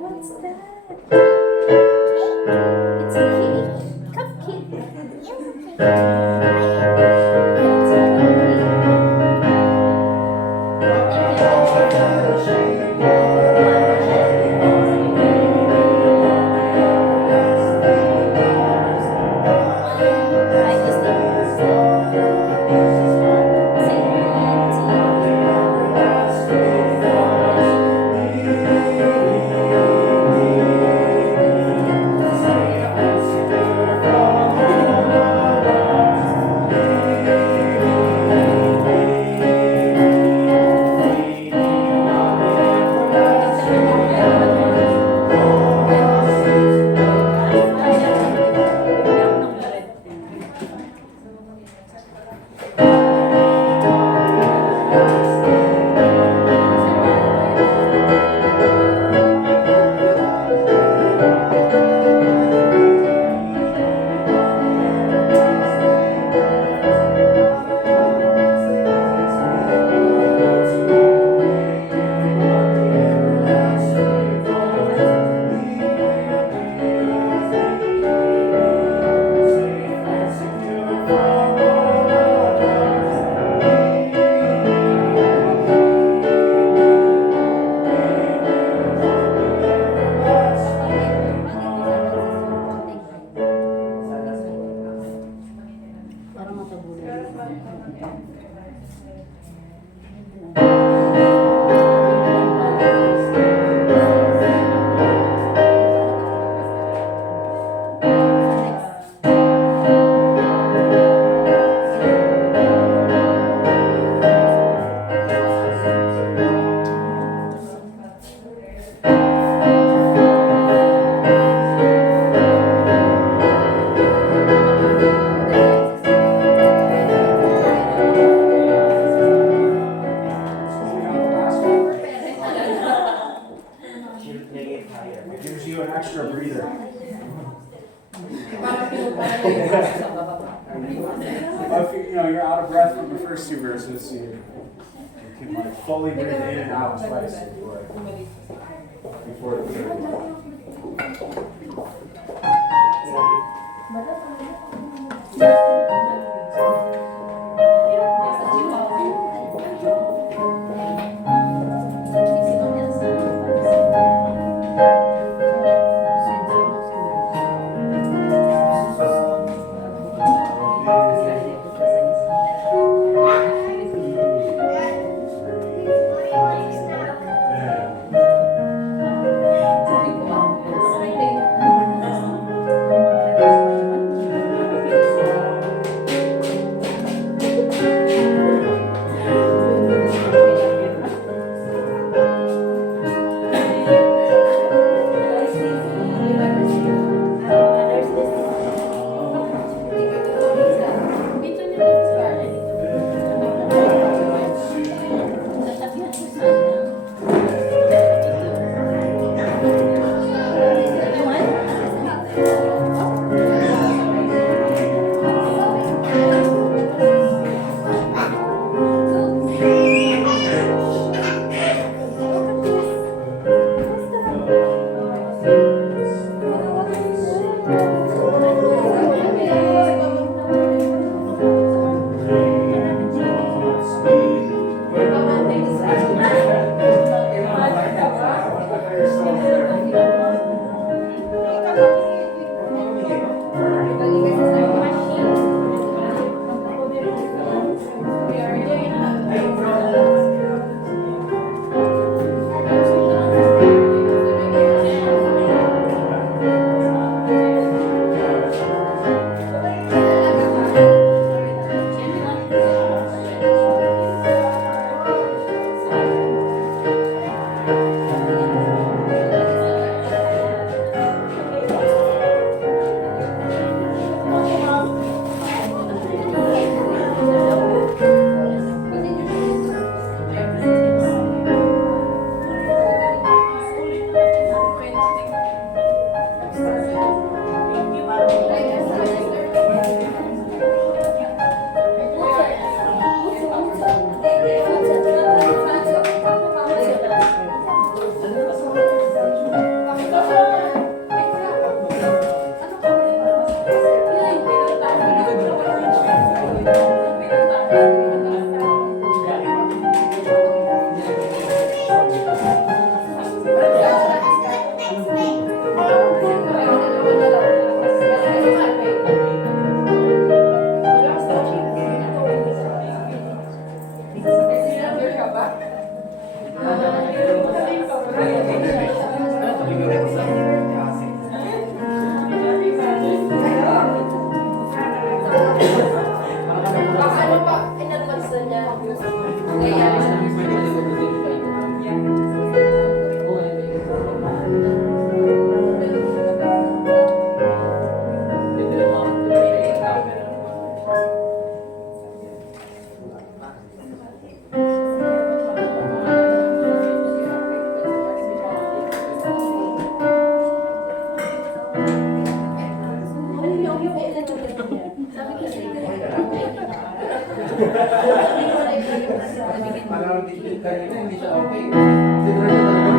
What's that? It's a cake. Cupcake. It gives you an extra breather. If you're out of breath from the first two verses, you can like fully breathe in and out twice before the third one. Parang hindi siya okay. Siguro talaga.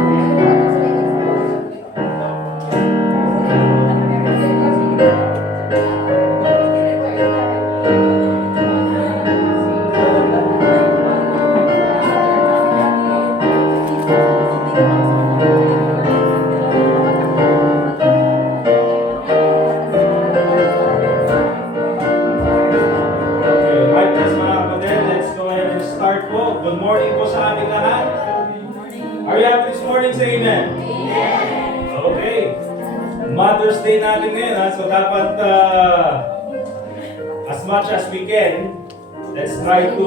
Okay, right, that's mga kapatid. Let's go ahead and start po. Good morning po sa ating lahat. Are you happy this morning? Say amen. Okay. Mother's Day natin ngayon, ha? So dapat as much as we can, let's try to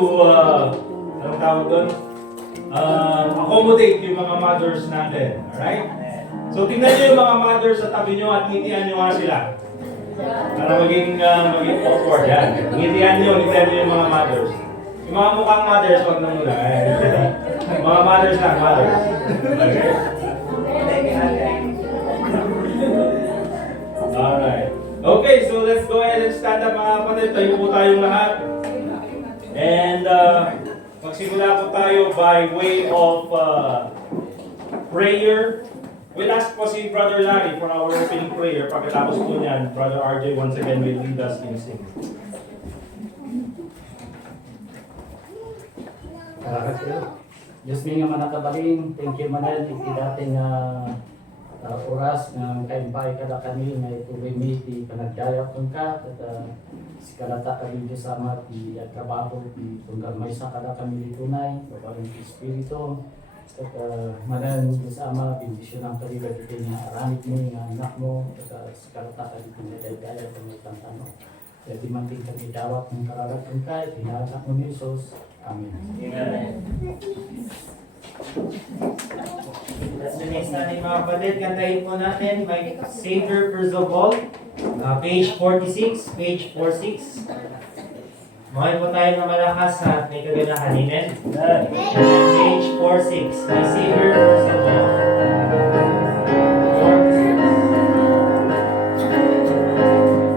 anong tawag doon? Accommodate yung mga mothers natin. Alright? So tingnan nyo yung mga mothers sa tabi nyo at ngitian nyo nga sila. Para maging awkward yan. Ngitian nyo yung mga mothers. Yung mga mukhang mothers, wag na muna. Mga mothers lang, mothers. Okay? Alright. Okay, so let's go ahead and stand up mga kapatid. Tayo po tayong lahat. And magsimula po tayo by way of prayer. We'll ask po si Brother Larry for our opening prayer. Pagkatapos po niyan, Brother RJ once again will lead us in singing. Diyos nga manakabaling, thank you manan, iti dating oras ng kaimbay kada kami na ituloy mi ti panagdayap ka at si kalata kami di sama ti trabaho ti tunggal may sa kada kami di tunay babaeng ti espiritu at manan di sama bendisyon ang kalila di nga aramid mo nga anak mo at si kalata kami pinagdayap ng may tantano. Jadi manting kami dawat ng karagat ka, tinaanak mo ni Jesus. Amen. Amen. That's the next natin mga kapatid. Kantahin po natin by Savior First of All. Page 46, page 46. Mahal po tayo na malakas at may kaganahan. Amen? Page 46, by Savior First of All.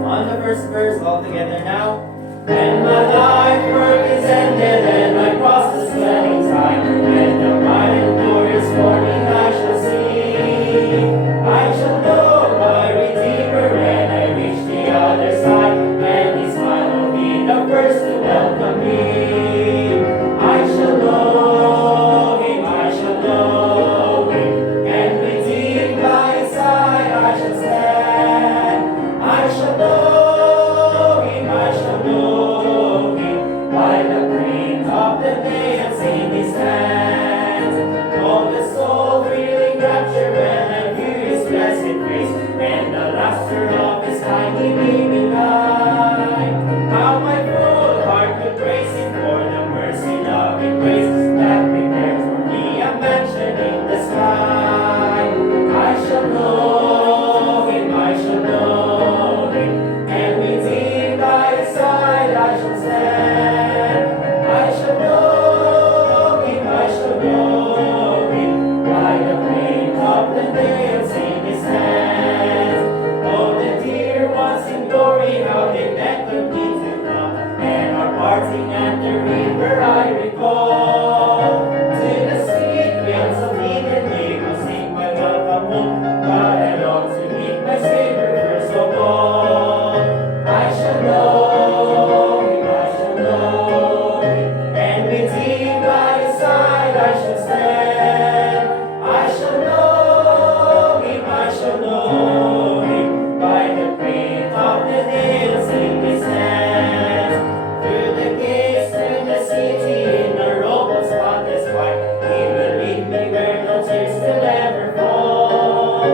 On the first verse, all together now. When my life work is ended and I cross the swelling tide, and the bright and glorious morning I shall see, I shall know my Redeemer when I reach the other side, and His smile will be the first to welcome me. I shall know Him, I shall know Him, and redeemed by His side I shall stand. I shall know Him, I shall know Him, by the brink of the day and sing His hands. Oh, the soul feeling rapture when I hear His blessed grace, and the laughter of His kindly beaming eye. How my full heart could praise Him for the mercy, love, and grace that prepared for me a mansion in the sky. I shall know Him, I shall know Him, and redeemed by His side I shall stand. I shall know Him, I shall know Him, by the brink of the day and sing His hands. Oh, the dear ones in glory, how they beckoned me to come, and our parting at the river I recall. To the sweet winds of Eden they will sing my welcome home, but I long to meet my Savior first of all. I shall know Him, I shall know Him, and redeemed by His side I shall stand. I shall know Him, I shall know Him, by the brink of the day and sing His hands. Through the gates, through the city, in a robe of spotless white, He will lead me where no tears will ever fall.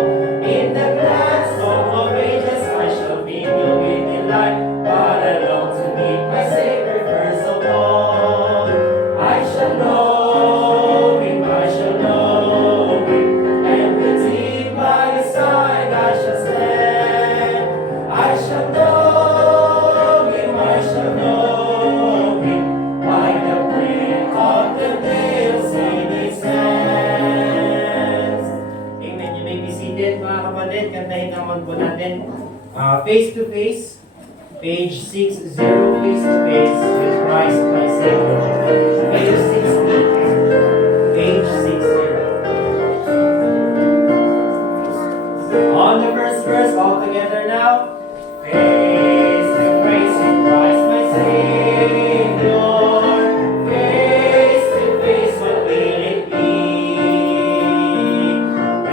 In the glad song of ages I shall be filled with delight, but I long to meet my Savior first of all. I shall know Him, I shall know Him, and redeemed by His side I shall stand. I shall know Him, I shall know Him, by the brink of the day I'll see His hands. Amen. You may be seated mga kapatid. Kantahin naman po natin face to face. Page 60, face to face with Christ my Savior. Page 60. Page 60. On the first verse, all together now. Face to face with Christ my Savior. Face to face, what will it be?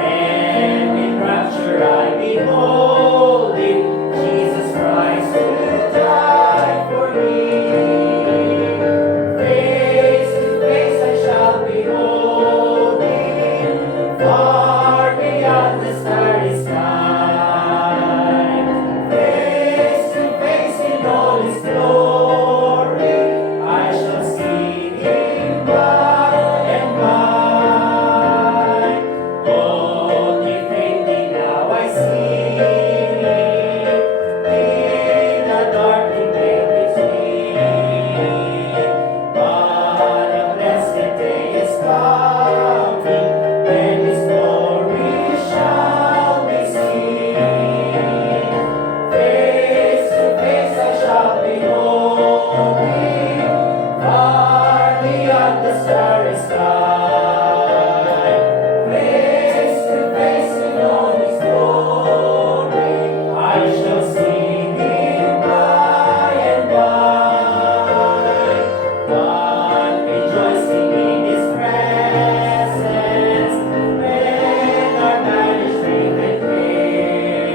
And in rapture I behold Him, Jesus Christ who died for me. Face to face I shall behold Him, far beyond the starry sky. Face to face in all His glory, I shall see Him by and by. Only faintly now I see in the darkening veil between. But a blessed day is coming when His glory shall be seen. Face to face I shall behold Him, far beyond the starry sky. Face to face in all His glory, I shall see Him by and by. But rejoicing in His presence, when our banished grief and pain,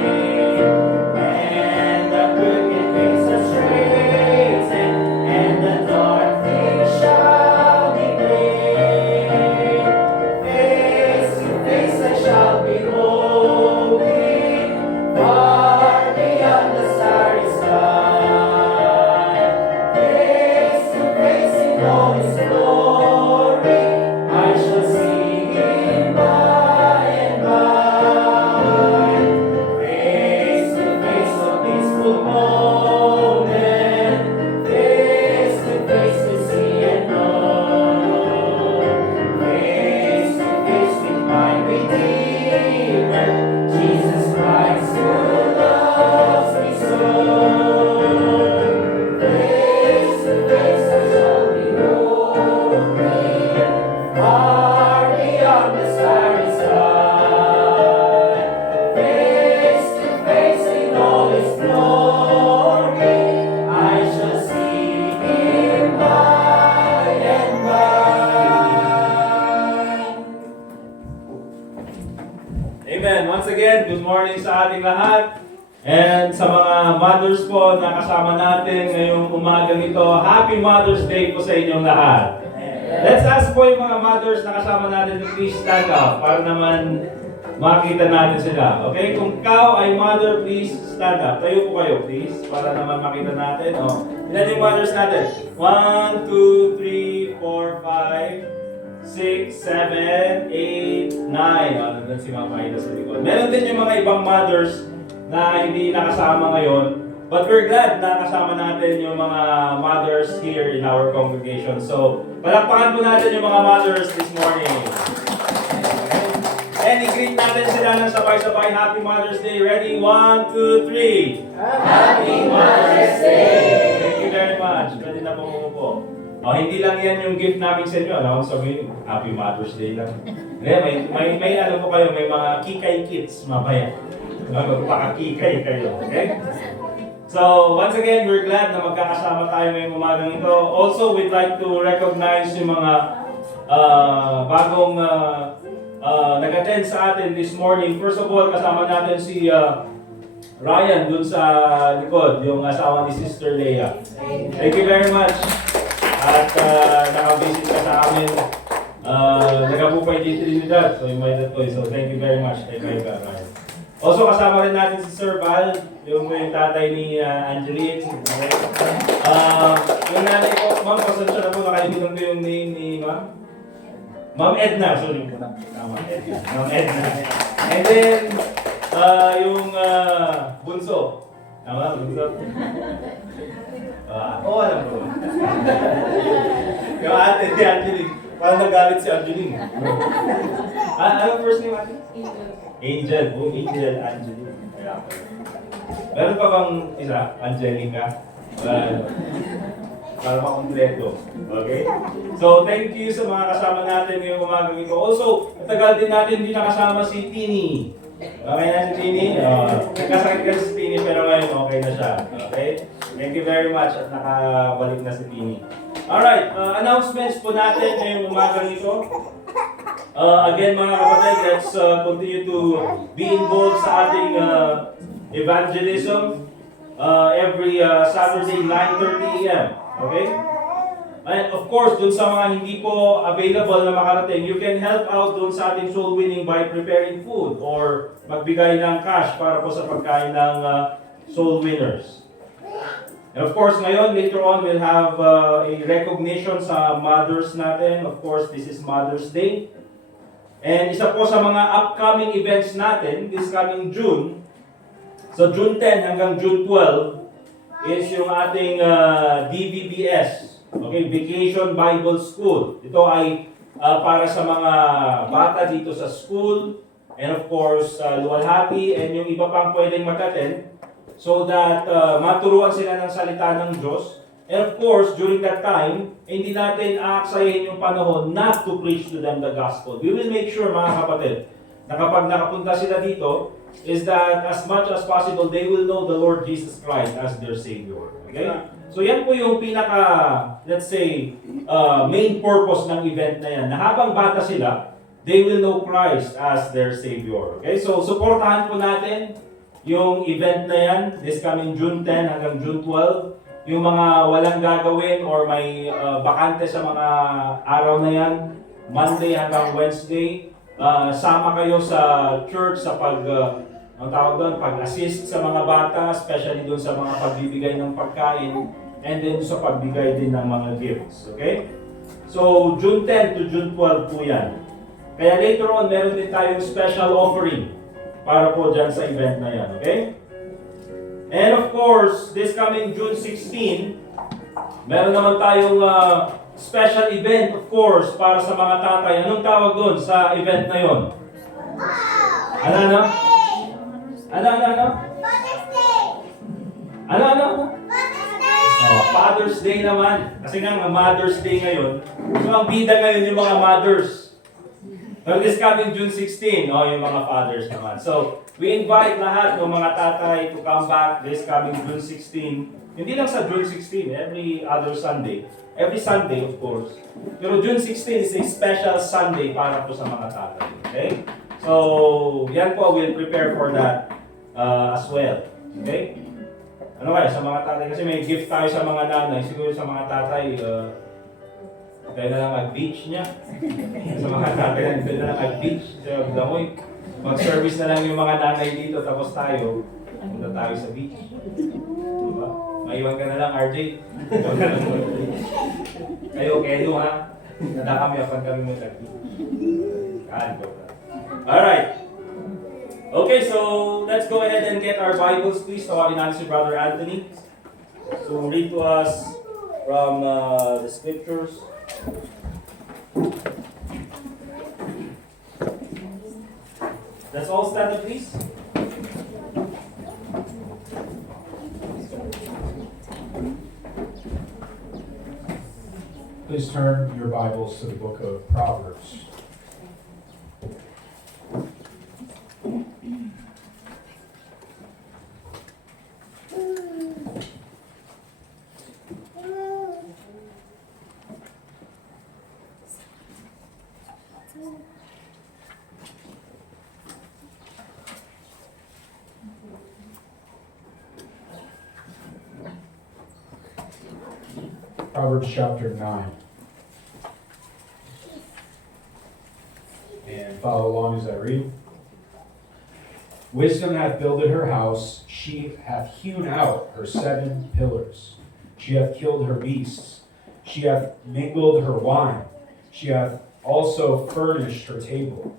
and the crooked ways are straightened, and the dark things shall be plain. Face to face I shall behold Him, far beyond the starry sky. Face to face in all His glory, I shall see Him by and by. Face to face, a peaceful moment. Face to face to see and know. Face to face with my Redeemer, Jesus Christ who loves me so. Face to face I shall behold Him, far beyond the starry sky. Face to face in all His glory, I shall see Him by and by. Amen. Once again, good morning sa ating lahat. And sa mga mothers po na kasama natin ngayong umagang ito, Happy Mother's Day po sa inyong lahat. Let's ask po yung mga mothers na kasama natin to please stand up para naman makita natin sila. Okay? Kung ikaw ay mother, please stand up. Tayo po kayo, please, para naman makita natin. Oh. Ilan yung mothers natin? 1, 2, 3, 4, 5, 6, 7, 8, 9. Nandun si Mama Ida sa likod. Meron din yung mga ibang mothers na hindi nakasama ngayon. But we're glad na kasama natin yung mga mothers here in our congregation. So, palakpakan po natin yung mga mothers this morning. And i-greet natin sila ng sabay-sabay. Happy Mother's Day. Ready? 1, 2, 3. Happy Mother's Day! Thank you very much. Pwede na po. Oh, hindi lang yan yung gift namin sa inyo. Alam ko sabihin, Happy Mother's Day lang. May ano po kayo, may mga kikay kits mamaya. Magpakakikay kayo. Okay? So, once again, we're glad na magkakasama tayo ngayong umagang ito. Also, we'd like to recognize yung mga bagong nag-attend sa atin this morning. First of all, kasama natin si Ryan dun sa likod, yung asawa ni Sister Leia. Thank you very much. At nakabisit ka sa amin. Nagabupay dito din Trinidad, so invited ko. So, thank you very much. Thank you, Ryan. Also, kasama rin natin si Sir Val, yung tatay ni Angeline. Yung nanay ko, ma'am, pasensya na po, nakalimutan ko yung name ni ma'am. Ma'am Edna, sorry po na. Edna. Ma'am Edna. And then, yung bunso. Tama, bunso? Alam ko. Yung ate ni Angeline. Parang nagalit si Angeline. Anong first name ate? Angel. Angel Angeline. Yeah. Meron pa bang isa? Angelica? Para makumpleto. Okay? So, thank you sa mga kasama natin ngayong umagang ito. Also, matagal din natin hindi nakasama si Tini. Okay na si Tini? Nagkasakit kasi si Tini pero ngayon okay na siya. Okay? Thank you very much at nakabalik na si Tini. Alright, announcements po natin ngayong umagang ito. Again mga kapatid, let's continue to be involved sa ating evangelism every Saturday 9:30 a.m. Okay? And of course, dun sa mga hindi po available na makarating, you can help out dun sa ating soul winning by preparing food or magbigay ng cash para po sa pagkain ng soul winners. And of course, ngayon, later on, we'll have a recognition sa mothers natin. Of course, this is Mother's Day. And isa po sa mga upcoming events natin, this coming June, so June 10 hanggang June 12, is yung ating DVBS, okay, Vacation Bible School. Ito ay para sa mga bata dito sa school, and of course, luwalhati, and yung iba pang pwedeng mag-attend, so that maturuan sila ng salita ng Diyos. And of course, during that time, hindi natin aaksayahin yung panahon not to preach to them the gospel. We will make sure, mga kapatid, na kapag nakapunta sila dito, is that as much as possible, they will know the Lord Jesus Christ as their Savior. Okay? So yan po yung pinaka, let's say, main purpose ng event na yan. Na habang bata sila, they will know Christ as their Savior. Okay? So, supportahan po natin yung event na yan, this coming June 10 hanggang June 12. Yung mga walang gagawin or may bakante sa mga araw na yan, Monday hanggang Wednesday, sama kayo sa church sa ang tawag doon, pag-assist sa mga bata, especially doon sa mga pagbibigay ng pagkain, and then sa pagbigay din ng mga gifts. Okay? So, June 10 to June 12 po yan. Kaya later on, meron din tayong special offering para po dyan sa event na yan. Okay? And of course, this coming June 16, meron naman tayong special event, of course, para sa mga tatay. Anong tawag doon sa event na yon? Ano? Father's Day! Ano? Father's Day! Father's Day naman. Kasi nga, Mother's Day ngayon. So, ang bida ngayon yung mga mothers. So, this coming June 16, yung mga fathers naman. So, we invite lahat ng mga tatay to come back this coming June 16. Hindi lang sa June 16, every other Sunday. Every Sunday, of course. Pero June 16 is a special Sunday para po sa mga tatay. Okay? So, yan po, we'll prepare for that as well. Okay? Ano kaya, sa mga tatay, kasi may gift tayo sa mga nanay, siguro sa mga tatay, tayo na lang mag-beach niya. Sa mga tatay, tayo na lang mag-beach. Sa Damoy, mag-service na lang yung mga nanay dito, tapos tayo, punta tayo sa beach. Diba? Maiwan ka na lang, RJ. Kayo, ha? Nada kami, apan kami mo tag. Alright. Okay, so let's go ahead and get our Bibles, please. Tawagin natin si Brother Anthony. So read to us from the scriptures. Let's all stand up, please. Please turn your Bibles to the book of Proverbs. Proverbs chapter 9. And follow along as I read. Wisdom hath builded her house, she hath hewn out her 7 pillars. She hath killed her beasts, she hath mingled her wine, she hath also furnished her table.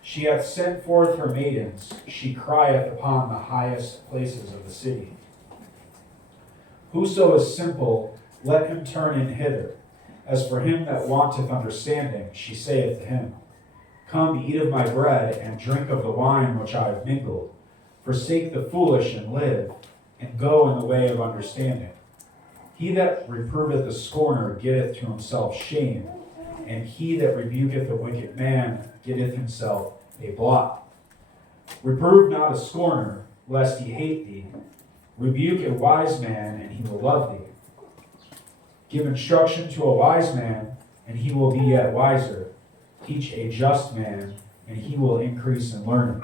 She hath sent forth her maidens, she crieth upon the highest places of the city. Whoso is simple, let him turn in hither. As for him that wanteth understanding, she saith to him, Come, eat of my bread, and drink of the wine which I have mingled. Forsake the foolish and live, and go in the way of understanding. He that reproveth a scorner getteth to himself shame, and he that rebuketh a wicked man getteth himself a blot. Reprove not a scorner, lest he hate thee. Rebuke a wise man, and he will love thee. Give instruction to a wise man, and he will be yet wiser. Teach a just man, and he will increase in learning.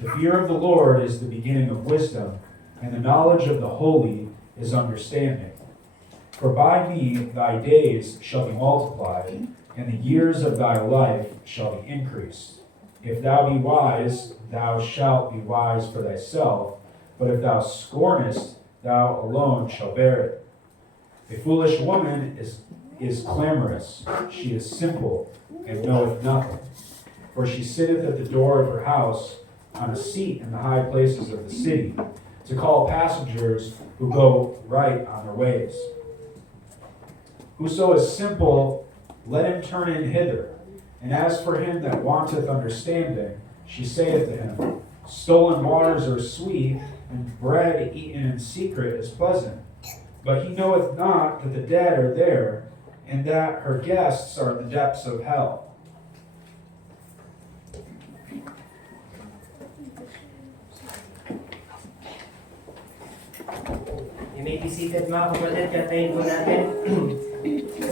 The fear of the Lord is the beginning of wisdom, and the knowledge of the holy is understanding. For by me thy days shall be multiplied, and the years of thy life shall be increased. If thou be wise, thou shalt be wise for thyself, but if thou scornest, thou alone shalt bear it. A foolish woman is clamorous, she is simple, and knoweth nothing. For she sitteth at the door of her house, on a seat in the high places of the city, to call passengers who go right on their ways. Whoso is simple, let him turn in hither. And as for him that wanteth understanding, she saith to him, Stolen waters are sweet, and bread eaten in secret is pleasant. But he knoweth not that the dead are there, and that her guests are in the depths of hell. You may be seated, mga kapatid. Kantayin po natin.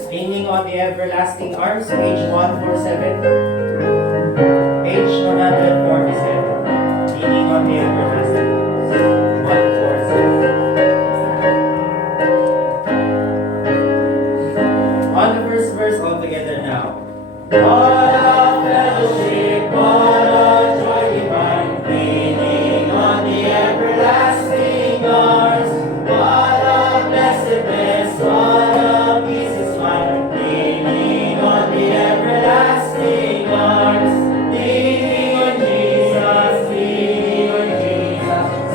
Leaning on the Everlasting Arms, page 147. Page 147. Leaning on the Everlasting Arms. 147. On the first verse, all together now. What a fellowship, what a joy divine, leaning on the everlasting arms. What a blessedness, what a peace is mine, leaning on the everlasting arms. Leaning on Jesus,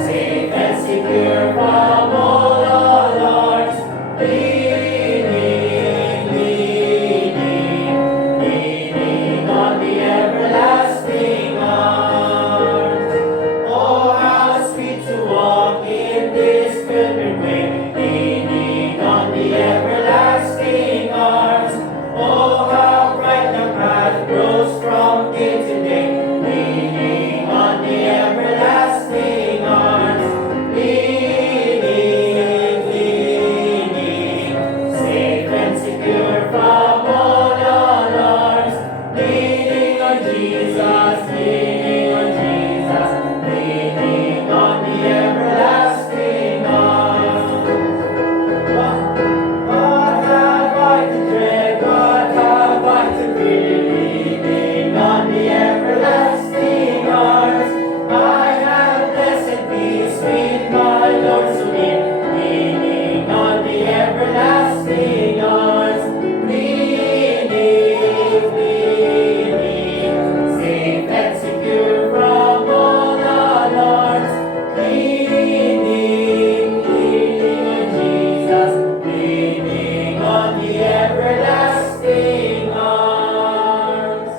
safe and secure from all alarms. Leaning on the everlasting arms. Oh, how sweet to walk in this pilgrim way, leaning on the everlasting arms. Oh, how bright the path grows from day to day, leaning on the everlasting arms. Leaning, safe and secure from all alarms. Leaning on Jesus, leaning on the everlasting arms. What have I to dread? What have I to fear? Leaning on the everlasting arms. I have blessed peace with my Lord so near. Leaning on the everlasting arms. Leaning, safe and secure from all alarms. Leaning on Jesus, leaning on the everlasting arms.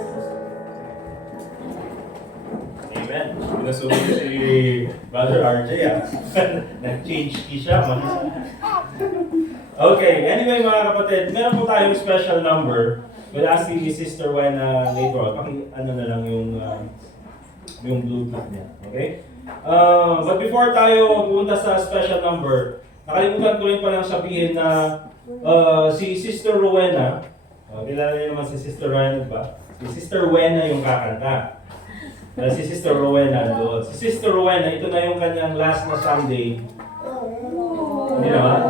Amen. Pinasunod si Brother RJ Nag-change key siya. Okay, anyway mga kapatid, meron po tayong special number. We'll ask si Sister Wena later on. Ano na lang yung Bluetooth niya. Okay? But before tayo pumunta sa special number, nakalimutan ko rin palang sabihin na si Sister Rowena, kilala niyo naman si Sister Rowena, ba? Si Sister Wena yung kakanta. Si Sister Rowena doon. Si Sister Rowena, ito na yung kanyang last na Sunday. Hindi naman?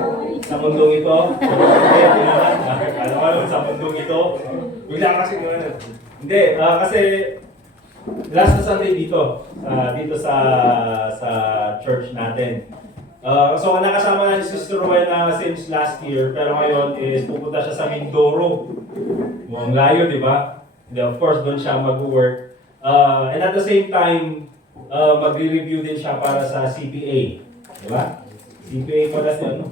Sa mundong ito? Hindi naman? Alam mo naman sa mundong ito? Bigla kasi naman. Hindi, kasi last na Sunday dito. Dito sa church natin. So nakasama na si Sister Rowena since last year, pero ngayon is pupunta siya sa Mindoro. Mukhang layo, di ba? And of course, doon siya mag-work. And at the same time, magre-review din siya para sa CPA. Di ba? CPA pala si ano?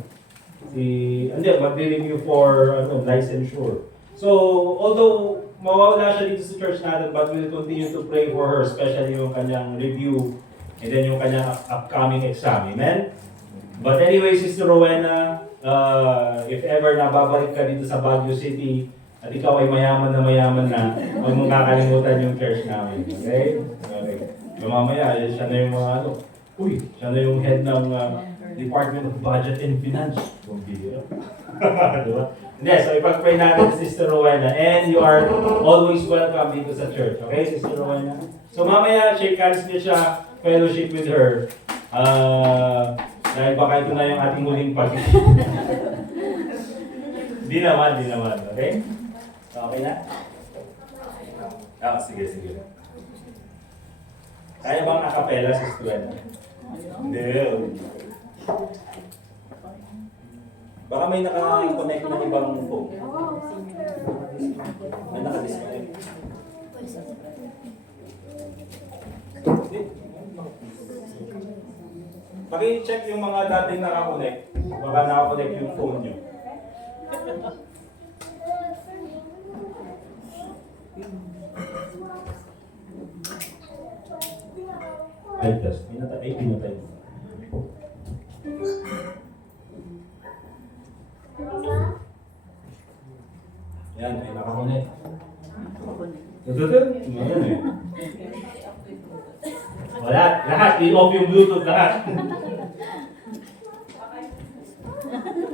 Magre-review for licensure. So, although mawawala siya dito sa church natin, but we'll continue to pray for her, especially yung kanyang review and then yung kanyang upcoming exam. Amen? But anyway, Sister Rowena, if ever nababalik ka dito sa Baguio City at ikaw ay mayaman na, huwag mong kakalimutan yung church namin. Okay? Okay. So mamaya, siya na yung mga siya na yung head ng Department of Budget and Finance. Kung biro. Diba? Hindi, so ipag-pray natin si Sister Rowena, and you are always welcome dito sa church. Okay, Sister Rowena? So mamaya, shake hands niyo siya, fellowship with her. Dahil baka ito na yung ating huling pag. Di naman. Okay? Okay na? Sige. Kaya bang acapella, Sister Rowena? Hindi. Baka may naka-connect na ibang phone. May naka-disconnect. Paki-check yung mga dating naka-connect. Baka naka-connect yung phone nyo. Ay, test. Pinatay. Yan, may nakakunik. Ayan eh. Wala, lahat. I-off yung Bluetooth, lahat.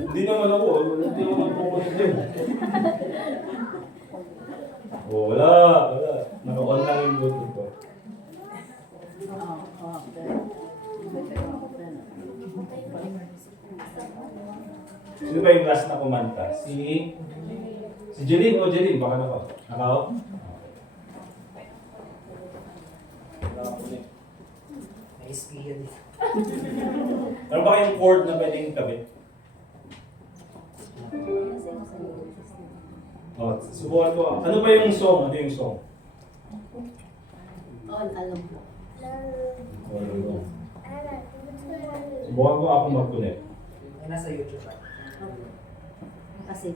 Hindi naman ako. Hindi naman pukunik din. Wala. Naka-on lang yung Bluetooth ko. Sino ba yung last na kumanta? Si Jeline o Jeline? Baka na ko. Nakaw? Nice yan. Ano ba kayong chord na pwedeng kabit? Subukan ko. Ano ba yung song? Ano yung song? Alam mo. Subukan ko ako mag-connect. Nasa YouTube ba? Kasi.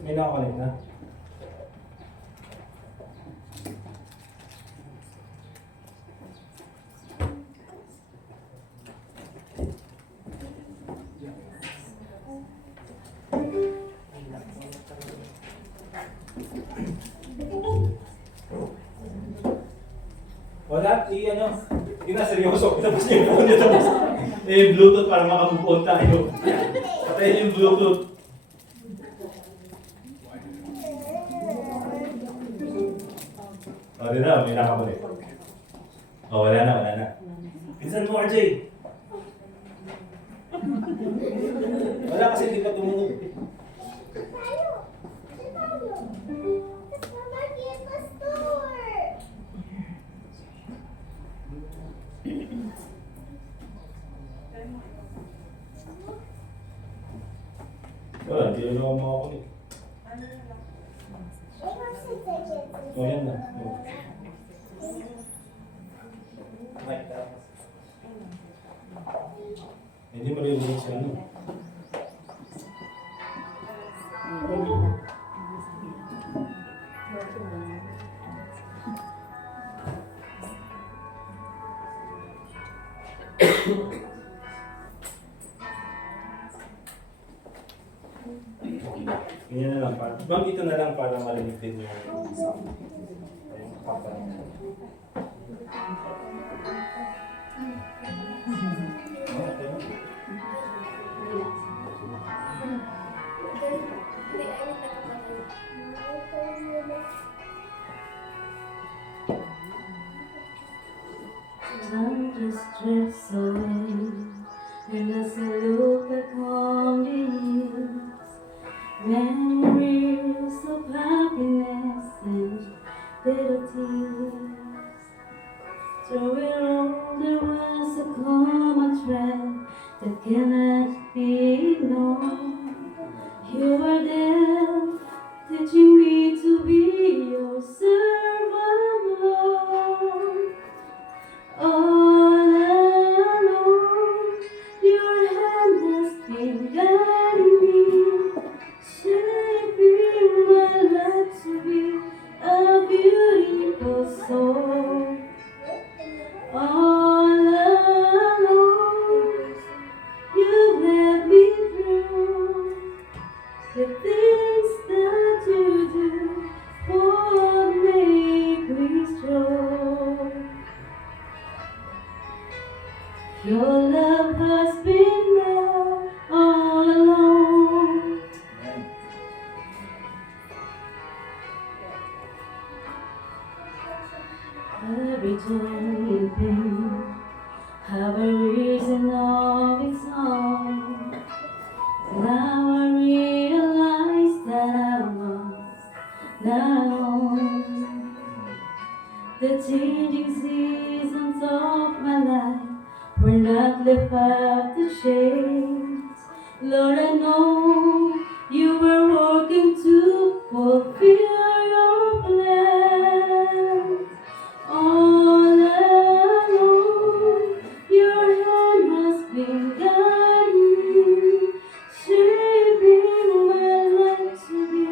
May nakakonect na? Wala, hindi na seryoso. Tapos niyo yung phone niyo, tapos yung Bluetooth para makamove on tayo. Patayin yung Bluetooth. Di na, may nakakulit. Wala na. Pinsan mo, RJ. Wala kasi hindi pa tumunog. Wala, hindi na ako makakulit. Yan na. Hindi maririnig siya, ano? Ganyan na lang. Ma'am, dito na lang para marinig din yung sound. Time just drifts away, and as I look back on the years, memories of happiness and bitter tears. Through it all, there was a common thread that cannot be ignored. You were there, teaching me to be your servant, Lord. All alone, your hand has hope. All alone, you led me through the things that you do would make me strong. Your love has been there all along. Every time in pain, have a reason of its own. Now I realize that I was not alone. The changing seasons of my life were not left out to change. Lord, I know you were working to fulfill your plan. All along, your hand has been guiding me, shaping my life to be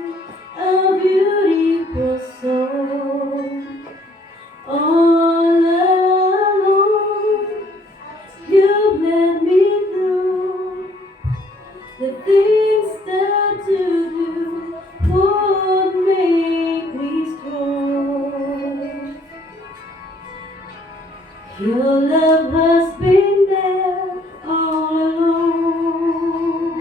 a beautiful soul. All along, you led me through the things that you do would make me strong. Your love has been there all along.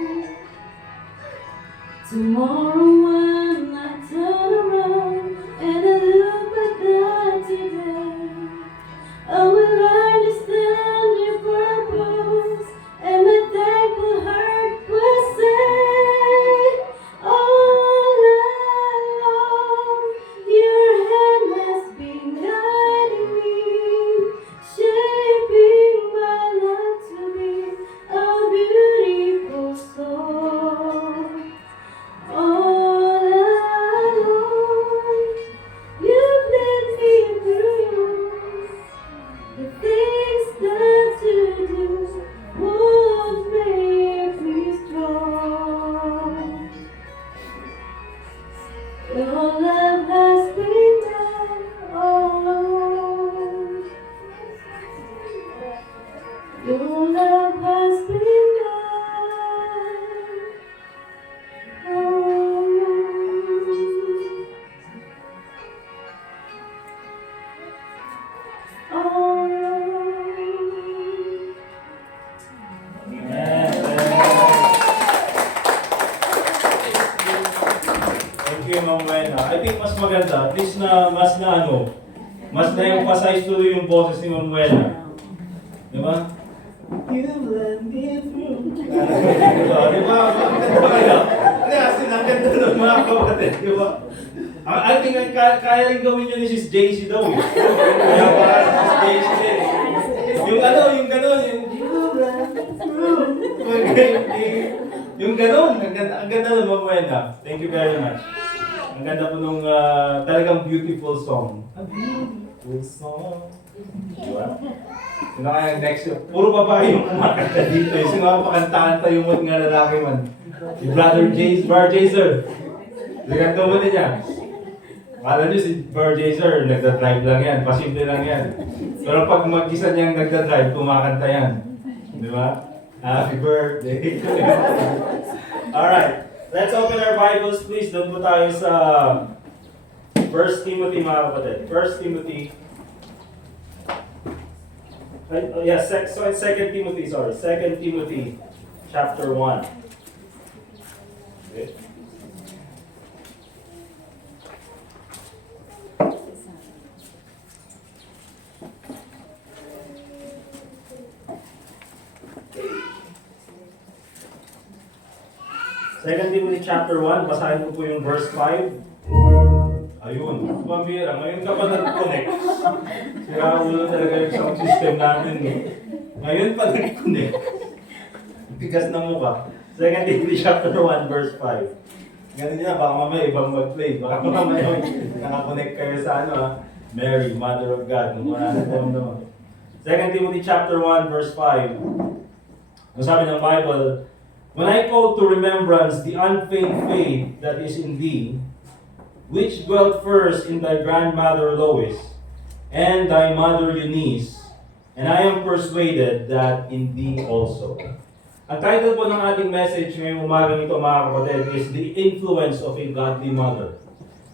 Tomorrow when I turn around and I look back at today, I will understand your purpose, and my thankful heart will say, all along, your hand has been guiding me, shaping my life to be a beautiful soul. All along, you've led me through the things that you do would make me strong. Your love has been there all along. Your love has been there all along. Thank you, Ma'am Wena. I think mas maganda, at least na mas na-emphasize tuloy yung boses ni Ma'am Wena. Di ba? You let me through. Di ba? Maganda kaya? Kasi ang ganda ng mga kapatid, di ba? I think kaya rin gawin yun ni Sis JC daw. Kaya para sa Sis JC din. Yung yung gano'n, you let me through. Yung gano'n, ang ganda ng Ma'am Wena. Thank you very much. Ang ganda po nung talagang beautiful song. A beautiful song. Diba? Sino kaya next? Puro babae yung kumakanta dito. Sino kaya pakantahan tayo mo nga lalaki man? Si Brother Bar Jaser. Liganto mo din niya. Kala nyo si Bar Jaser, nagdadrive lang yan. Pasimple lang yan. Pero pag mag-isa niyang nagdadrive, kumakanta yan. Di ba? Happy birthday. Alright. Let's open our Bibles, please. Doon po tayo sa 1 Timothy, mga kapatid. 1 Timothy. Yes, 2 Timothy, sorry. 2 Timothy, chapter 1. Okay. Second Timothy chapter 1, basahin ko po yung verse 5. Ayun, pambira, ngayon ka pa nag-connect. Sira ulo talaga yung sound system natin. Ngayon pa nag-connect. Bigas na mukha. Second Timothy chapter 1, verse 5. Ganun na, baka mamaya ibang mag-play. Baka mamaya nakakonect kayo sa Mary, Mother of God. Nung naman. Second Timothy chapter 1, verse 5. Ang sabi ng Bible, when I call to remembrance the unfeigned faith that is in thee, which dwelt first in thy grandmother Lois, and thy mother Eunice, and I am persuaded that in thee also. Ang title po ng ating message ngayong umagang ito, mga kapatid, is The Influence of a Godly Mother.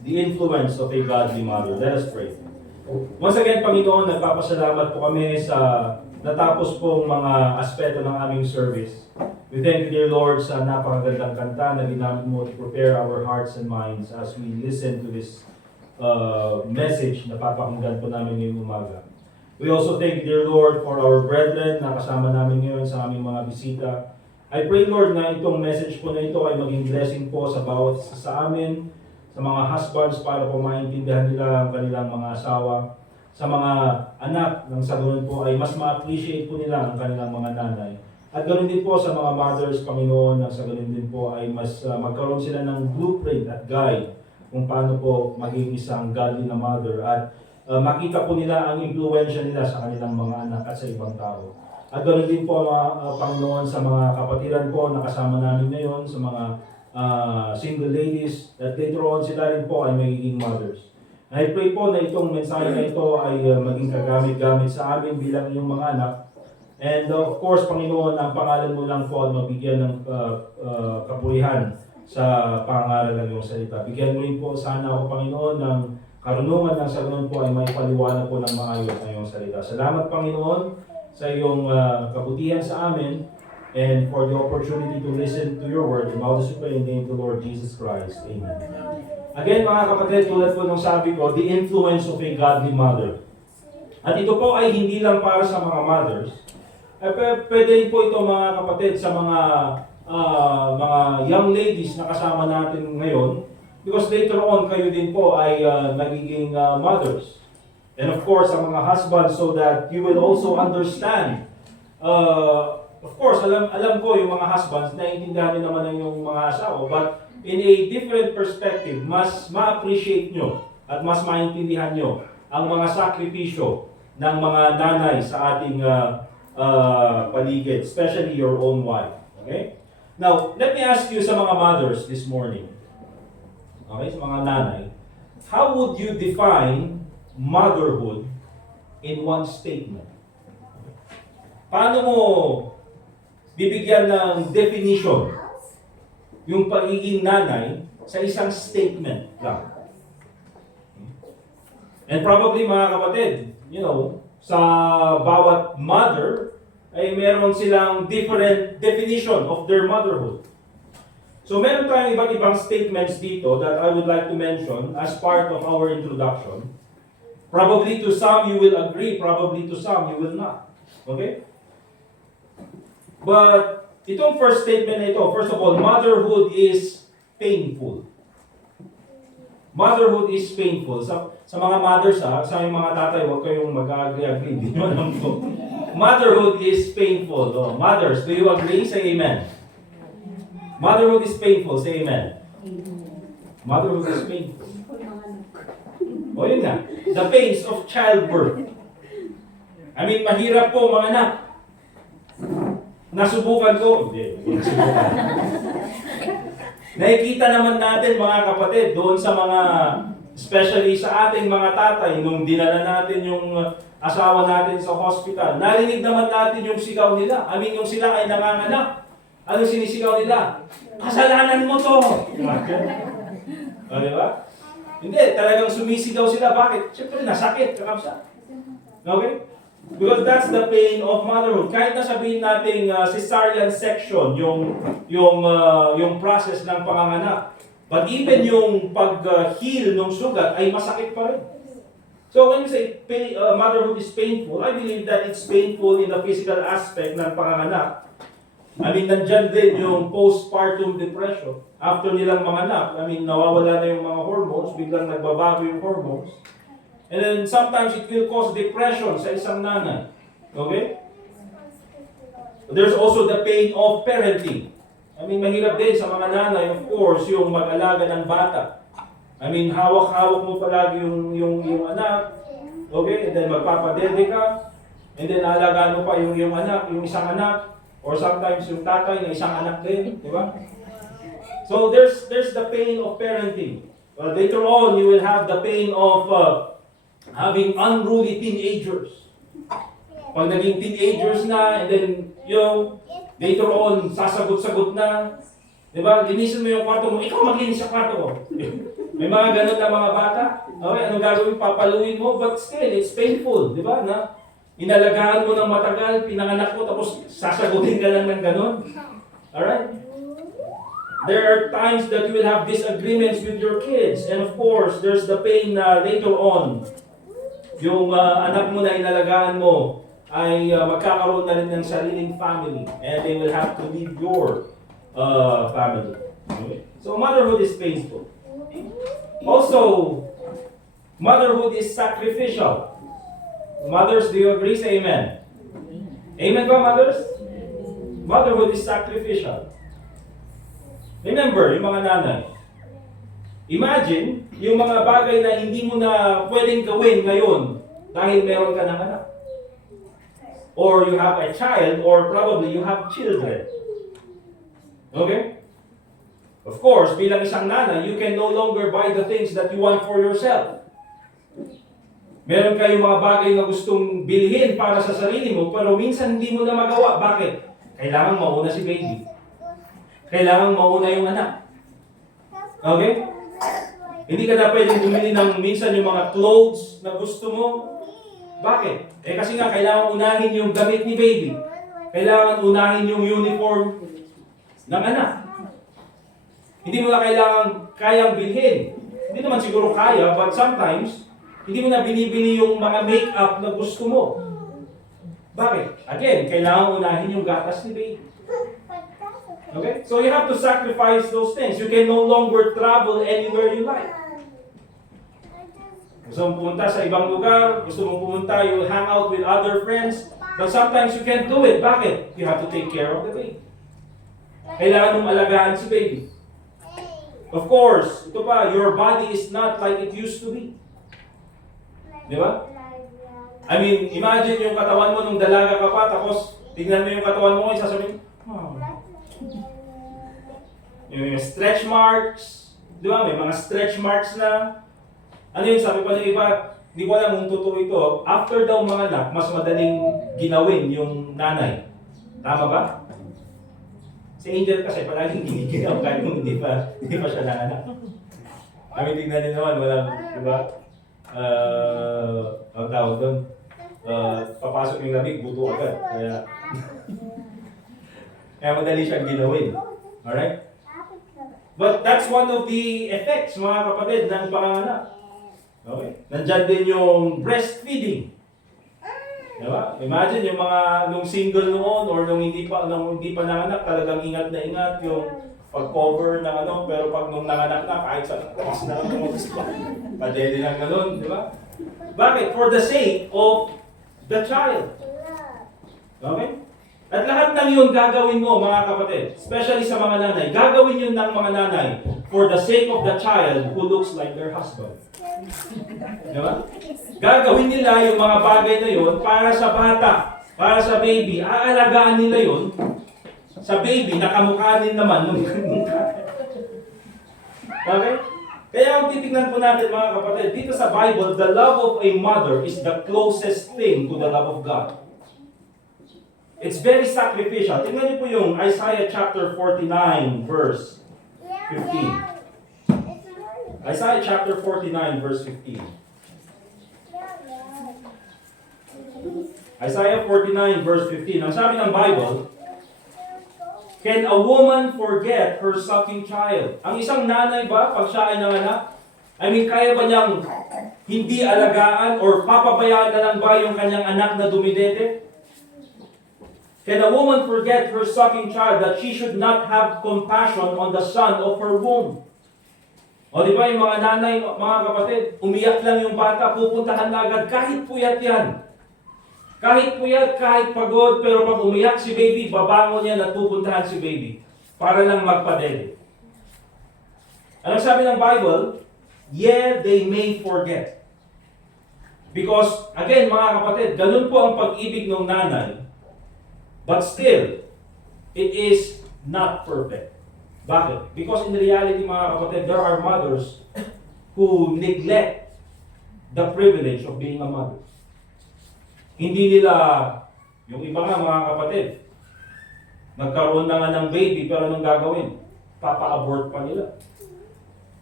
The Influence of a Godly Mother. Let us pray. Once again, Panginoon, nagpapasalamat po kami sa natapos pong mga aspeto ng aming service. We thank you, dear Lord, sa napakagandang kanta na ginamit mo to prepare our hearts and minds as we listen to this message na papakinggan po namin ngayong umaga. We also thank you, dear Lord, for our brethren na kasama namin ngayon sa aming mga bisita. I pray, Lord, na itong message po na ito ay maging blessing po sa bawat isa sa amin, sa mga husbands para po maintindihan nila ang kanilang mga asawa, sa mga anak nang sa ganun po ay mas ma-appreciate po nila ang kanilang mga nanay. At ganoon din po sa mga mothers, Panginoon, nang sa ganun din po ay mas magkaroon sila ng blueprint at guide kung paano po maging isang godly na mother at makita po nila ang impluwensya nila sa kanilang mga anak at sa ibang tao. At ganoon din po, Panginoon, sa mga kapatiran po na kasama namin ngayon, sa mga single ladies, that later on sila rin po ay magiging mothers. And I pray po na itong mensahe na ito ay maging kagamit-gamit sa amin bilang iyong mga anak. And of course, Panginoon, ang pangalan mo lang po ay mabigyan ng kapurihan sa pangaral ng iyong salita. Bigyan mo rin po sana ako, Panginoon, ng karunungan ng sa ganun po ay may paliwanag po ng maayos ng iyong salita. Salamat, Panginoon, sa iyong kabutihan sa amin and for the opportunity to listen to your word. In all this we pray in the name of the Lord Jesus Christ. Amen. Again, mga kapatid, tulad po ng sabi ko, the influence of a godly mother. At ito po ay hindi lang para sa mga mothers. Pwede rin po ito, mga kapatid, sa mga young ladies na kasama natin ngayon. Because later on, kayo din po ay nagiging mothers. And of course, ang mga husbands, so that you will also understand. Of course, alam ko yung mga husbands, naiintindihan nyo naman ang yung mga asawa. But in a different perspective, mas ma-appreciate nyo at mas maintindihan nyo ang mga sakripisyo ng mga nanay sa ating paligid, especially your own wife. Okay? Now, let me ask you sa mga mothers this morning. Okay, sa mga nanay, how would you define motherhood in one statement? Paano mo bibigyan ng definition yung pagiging nanay sa isang statement lang? And probably, mga kapatid, sa bawat mother ay meron silang different definition of their motherhood. So meron tayong iba't ibang statements dito that I would like to mention as part of our introduction. Probably to some you will agree, probably to some you will not. Okay? But itong first statement na ito, first of all, motherhood is painful. Motherhood is painful. Sa mga mothers, sa mga tatay, huwag kayong mag-agree. Hindi nyo alam ko. Motherhood is painful. Oh, mothers, do you agree? Say amen. Motherhood is painful. Say amen. Motherhood is painful. O yun nga. The pains of childbirth. I mean, mahirap po mga anak. Nasubukan ko. Hindi. Nakikita naman natin, mga kapatid, doon sa mga, especially sa ating mga tatay, nung dinala natin yung asawa natin sa hospital, narinig naman natin yung sigaw nila. I mean, yung sila ay nanganganak. Ano sinisigaw nila? Kasalanan mo to! O, di ba? Hindi, talagang sumisigaw sila. Bakit? Siyempre, nasakit. Kakapsa. Okay? Because that's the pain of motherhood. Kahit na sabihin natin cesarean section, yung process ng panganganak. But even yung pag-heal ng sugat ay masakit pa rin. So when you say motherhood is painful, I believe that it's painful in the physical aspect ng panganganak. I mean, nandyan din yung postpartum depression. After nilang manganak, I mean, nawawala na yung mga hormones, biglang nagbabago yung hormones. And then sometimes it will cause depression sa isang nanay. Okay? There's also the pain of parenting. I mean, mahirap din sa mga nanay, of course, yung mag-alaga ng bata. I mean, hawak-hawak mo palagi yung anak. Okay? And then magpapadede ka. And then alagaan mo pa yung anak, yung isang anak. Or sometimes yung tatay na isang anak din, di ba? So there's the pain of parenting. Later on, you will have the pain of having unruly teenagers. Pag naging teenagers na, and then, later on, sasagot-sagot na. Diba? Linisin mo yung kwarto mo, ikaw maglinis sa kwarto ko. May mga ganun na mga bata. Okay, anong gagawin? Papaluin mo, but still, it's painful. Diba? Na, inalagaan mo ng matagal, pinanganak mo, tapos sasagutin ka lang ng ganun. Alright? There are times that you will have disagreements with your kids. And of course, there's the pain na later on, yung anak mo na inalagaan mo, ay magkakaroon na rin ng sariling family. And they will have to leave your family. Okay? So motherhood is painful. Also, motherhood is sacrificial. Mothers, do you agree? Say amen. Amen ba, mothers? Motherhood is sacrificial. Remember, yung mga nanay. Imagine, yung mga bagay na hindi mo na pwedeng gawin ngayon dahil meron ka ng anak. Or you have a child, or probably you have children. Okay? Of course, bilang isang nanay, you can no longer buy the things that you want for yourself. Meron kayong mga bagay na gustong bilhin para sa sarili mo, pero minsan hindi mo na magawa. Bakit? Kailangan mauna si baby. Kailangan mauna yung anak. Okay? Hindi ka na pwedeng bumili ng minsan yung mga clothes na gusto mo. Bakit? Kasi nga, kailangan unahin yung damit ni baby. Kailangan unahin yung uniform ng anak. Hindi mo na kayang bilhin. Hindi naman siguro kaya, but sometimes, hindi mo na binibili yung mga make-up na gusto mo. Bakit? Again, kailangan unahin yung gatas ni baby. Okay? So you have to sacrifice those things. You can no longer travel anywhere you like. Gusto mong pumunta sa ibang lugar, gusto mong pumunta, you hang out with other friends, but sometimes you can't do it. Bakit? You have to take care of the baby. Kailangan mong alagaan si baby. Of course, ito pa, your body is not like it used to be. Di ba? I mean, imagine yung katawan mo nung dalaga ka pa, tapos tingnan mo yung katawan mo ngayon, sasabihin, yung stretch marks, di ba? May mga stretch marks na. Ano yun, sabi pa ng iba, hindi ko alam kung totoo ito, after daw mga anak, mas madaling ginawin yung nanay. Tama ba? Si Angel kasi palaging giniginaw kahit kung hindi pa siya nanganak. Kami tignan din naman, walang, di ba? Ang tawag doon, papasok yung lamig, buto agad. Kaya madali siyang ginawin. Alright? But that's one of the effects, mga kapatid, ng panganganak. Okay? Nandyan din yung breastfeeding. Diba? Imagine yung mga nung single noon or nung hindi pa nanganak, talagang ingat na ingat yung pag-cover ng ano, pero pag nung nanganak na, kahit sa labas na lang tumabas pa. Padede lang ganun, di ba? Bakit? For the sake of the child. Okay? At lahat ng yun gagawin mo, mga kapatid, especially sa mga nanay, gagawin yun ng mga nanay for the sake of the child who looks like their husband. Diba? Gagawin nila yung mga bagay na yun para sa bata, para sa baby. Aalagaan nila yun sa baby na kamukha din naman nung okay? Kaya kung titignan po natin, mga kapatid, dito sa Bible, the love of a mother is the closest thing to the love of God. It's very sacrificial. Tingnan niyo po yung Isaiah chapter 49 verse 15. Isaiah chapter 49 verse 15. Isaiah 49 verse 15. Ang sabi ng Bible, can a woman forget her sucking child? Ang isang nanay ba, pag siya ay nanganak, I mean, kaya ba niyang hindi alagaan or papabayaan na lang ba yung kanyang anak na dumidede? Can a woman forget her sucking child that she should not have compassion on the son of her womb? O di ba yung mga nanay, mga kapatid, umiyak lang yung bata, pupuntahan na agad, kahit puyat yan. Kahit puyat, kahit pagod, pero pag umiyak si baby, babangon yan at pupuntahan si baby para lang magpadede. Anong sabi ng Bible? Yeah, they may forget. Because, again, mga kapatid, ganun po ang pag-ibig ng nanay. But still, it is not perfect. Bakit? Because in reality, mga kapatid, there are mothers who neglect the privilege of being a mother. Hindi nila, yung iba nga mga kapatid, nagkaroon na nga ng baby, pero anong gagawin? Papa-abort pa nila.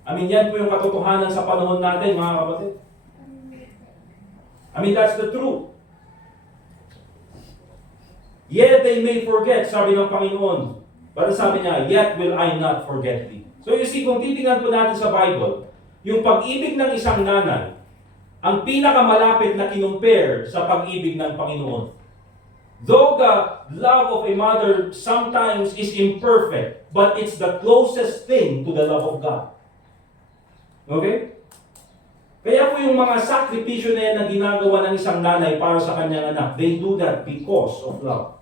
I mean, yan po yung katotohanan sa panahon natin, mga kapatid. I mean, that's the truth. Yet they may forget, sabi ng Panginoon. Pero sabi niya, yet will I not forget thee. So you see, kung titingnan po natin sa Bible, yung pag-ibig ng isang nanay, ang pinakamalapit na kinumpare sa pag-ibig ng Panginoon. Though the love of a mother sometimes is imperfect, but it's the closest thing to the love of God. Okay? Kaya po yung mga sakripisyo na yan na ginagawa ng isang nanay para sa kanyang anak, they do that because of love.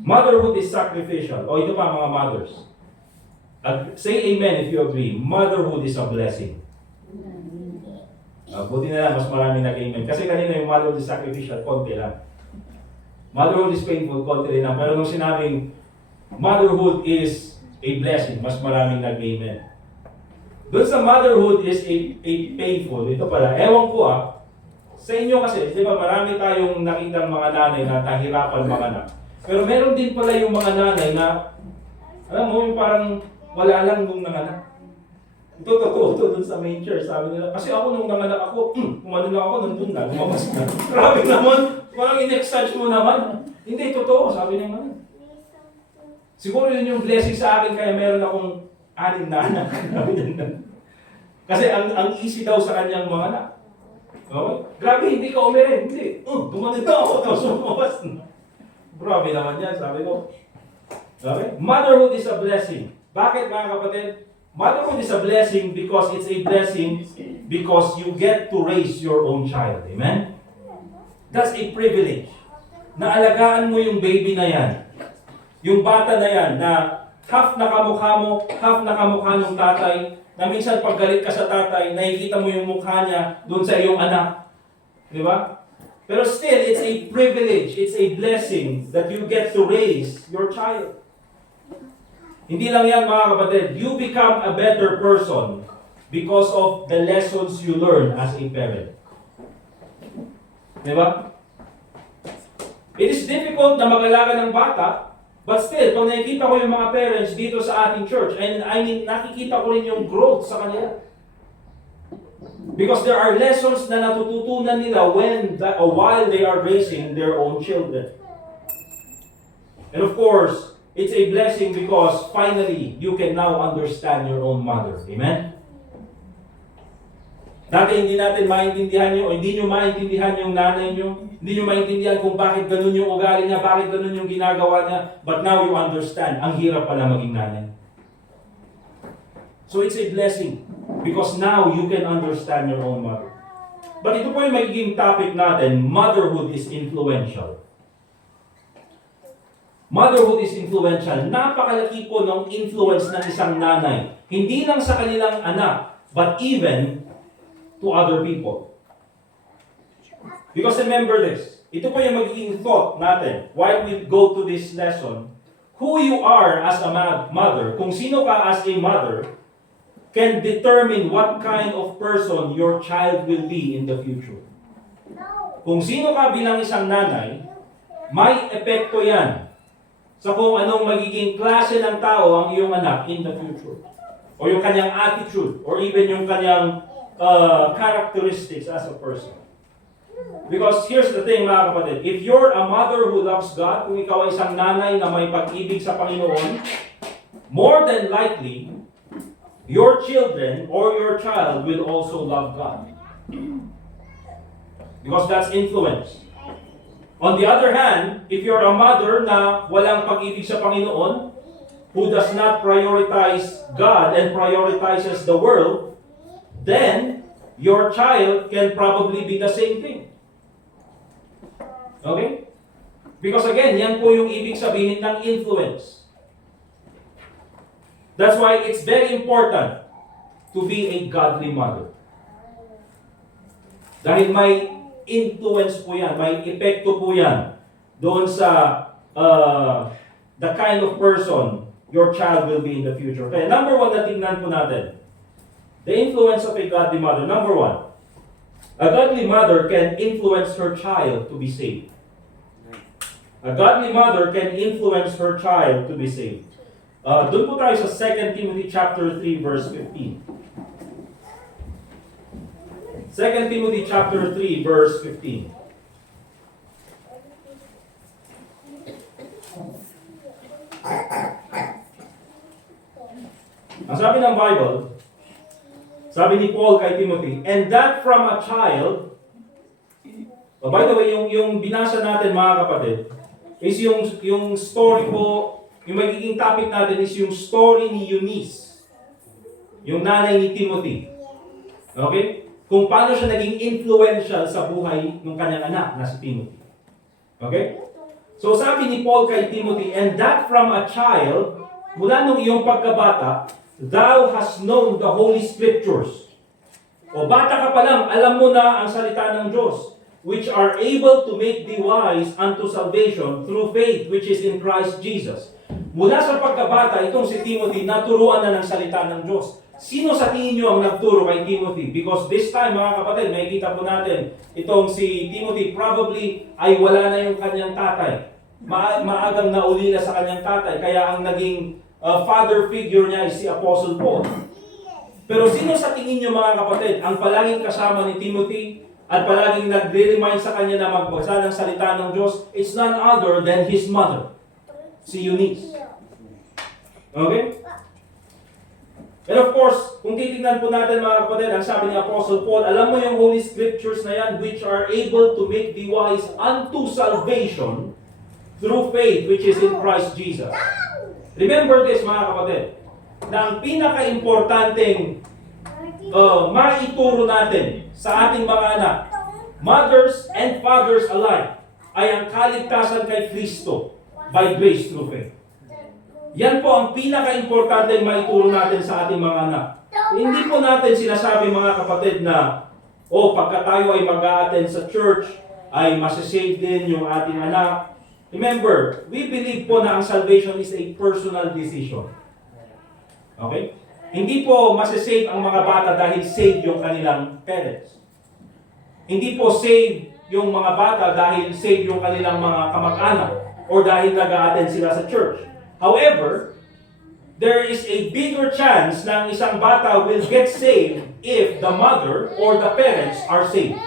Motherhood is sacrificial. O ito pa mga mothers. Say amen if you agree. Motherhood is a blessing. Buti na lang, mas marami nag-amen. Kasi kanina yung motherhood is sacrificial, konti lang. Motherhood is painful, konti rin lang. Pero nung sinabing motherhood is a blessing, mas maraming nag-amen. Doon sa motherhood is a painful. Ito pala, ewan ko sa inyo kasi, di ba marami tayong nakitang mga nanay na tahirapan mga anak. Pero meron din pala yung mga nanay na, alam mo, yung parang wala lang nung nanganak. Ito totoo ito dun sa main church. Sabi nila, kasi ako nung nanganak ako, kumano lang ako, nandun na, lumabas na. Grabe naman, parang in-exage mo naman. Hindi, totoo, sabi niya naman. Siguro yun yung blessing sa akin, kaya meron akong 6 na anak. Kasi ang easy daw sa kanyang mga anak. Okay? Grabe, hindi ka umirin. Hindi. Gumanit na ako, tapos lumabas na. Grabe naman yan, sabi ko. Okay? Motherhood is a blessing. Bakit mga kapatid? Motherhood is a blessing because it's a blessing because you get to raise your own child. Amen? That's a privilege. Naalagaan mo yung baby na yan. Yung bata na yan na half na kamukha mo, half na kamukha ng tatay, na minsan pag galit ka sa tatay, nakikita mo yung mukha niya doon sa iyong anak. Di ba? Pero still, it's a privilege, it's a blessing that you get to raise your child. Hindi lang yan mga kapatid, you become a better person because of the lessons you learn as a parent. Di ba? It is difficult na mag-alaga ng bata, but still, pag nakikita ko yung mga parents dito sa ating church, and I mean, nakikita ko rin yung growth sa kanila. Because there are lessons na natututunan nila while they are raising their own children. And of course, it's a blessing because finally, you can now understand your own mother. Amen? Dati hindi natin maintindihan o hindi nyo maintindihan yung nanay nyo. Hindi nyo maintindihan kung bakit ganun yung ugali niya, bakit ganun yung ginagawa niya. But now you understand, ang hirap pala maging nanay. So it's a blessing because now you can understand your own mother. But ito po yung magiging topic natin, motherhood is influential. Motherhood is influential. Napakalaki po ng influence ng isang nanay. Hindi lang sa kanilang anak, but even to other people. Because remember this, ito po yung magiging thought natin while we go to this lesson. Who you are as a mother, kung sino ka as a mother, can determine what kind of person your child will be in the future. Kung sino ka bilang isang nanay, may epekto yan sa kung anong magiging klase ng tao ang iyong anak in the future. O yung kanyang attitude, or even yung kanyang characteristics as a person. Because here's the thing mga kapatid, if you're a mother who loves God, kung ikaw ay isang nanay na may pag-ibig sa Panginoon, more than likely, your children or your child will also love God. Because that's influence. On the other hand, if you're a mother na walang pag-ibig sa Panginoon, who does not prioritize God and prioritizes the world, then your child can probably be the same thing. Okay? Because again, yan po yung ibig sabihin ng influence. That's why it's very important to be a godly mother. Dahil may influence po yan, may epekto po yan doon sa the kind of person your child will be in the future. Kaya number 1 na tingnan po natin, the influence of a godly mother. Number 1, A godly mother can influence her child to be saved. A godly mother can influence her child to be saved. Doon po tayo sa 2 Timothy chapter 3 verse 15. 2 Timothy chapter 3 verse 15. Ang sabi ng Bible, sabi ni Paul kay Timothy, and that from a child, by the way, yung binasa natin mga kapatid, is yung story po, yung magiging topic natin is yung story ni Eunice, yung nanay ni Timothy. Okay? Kung paano siya naging influential sa buhay ng kanyang anak na si Timothy. Okay? So sabi ni Paul kay Timothy, and that from a child, mula nung iyong pagkabata, thou hast known the Holy Scriptures. O bata ka pa lang, alam mo na ang salita ng Diyos, which are able to make thee wise unto salvation through faith which is in Christ Jesus. Mula sa pagkabata, itong si Timothy, naturuan na ng salita ng Diyos. Sino sa tingin nyo ang nagturo kay Timothy? Because this time, mga kapatid, makikita po natin, itong si Timothy probably ay wala na yung kanyang tatay. Maagang naulila sa kanyang tatay, kaya ang naging father figure niya is si Apostle Paul. Pero sino sa tingin nyo mga kapatid, ang palaging kasama ni Timothy at palaging nagre-remind sa kanya na magbasa ng salita ng Diyos? It's none other than his mother, si Eunice. Okay? And of course, kung titignan po natin mga kapatid, ang sabi ni Apostle Paul, alam mo yung Holy Scriptures na yan, which are able to make thee wise unto salvation through faith which is in Christ Jesus. Remember this mga kapatid, na ang pinaka-importanting maituro natin sa ating mga anak, mothers and fathers alike, ay ang kaligtasan kay Kristo by grace through faith. Yan po ang pinaka-importanting maituro natin sa ating mga anak. Hindi po natin sinasabi mga kapatid na, pagka tayo ay mag-a-attend sa church, ay masasave din yung ating anak. Remember, we believe po na ang salvation is a personal decision. Okay? Hindi po masasave ang mga bata dahil save yung kanilang parents. Hindi po save yung mga bata dahil save yung kanilang mga kamag-anak or dahil nag-a-attend sila sa church. However, there is a bigger chance na ang isang bata will get saved if the mother or the parents are saved.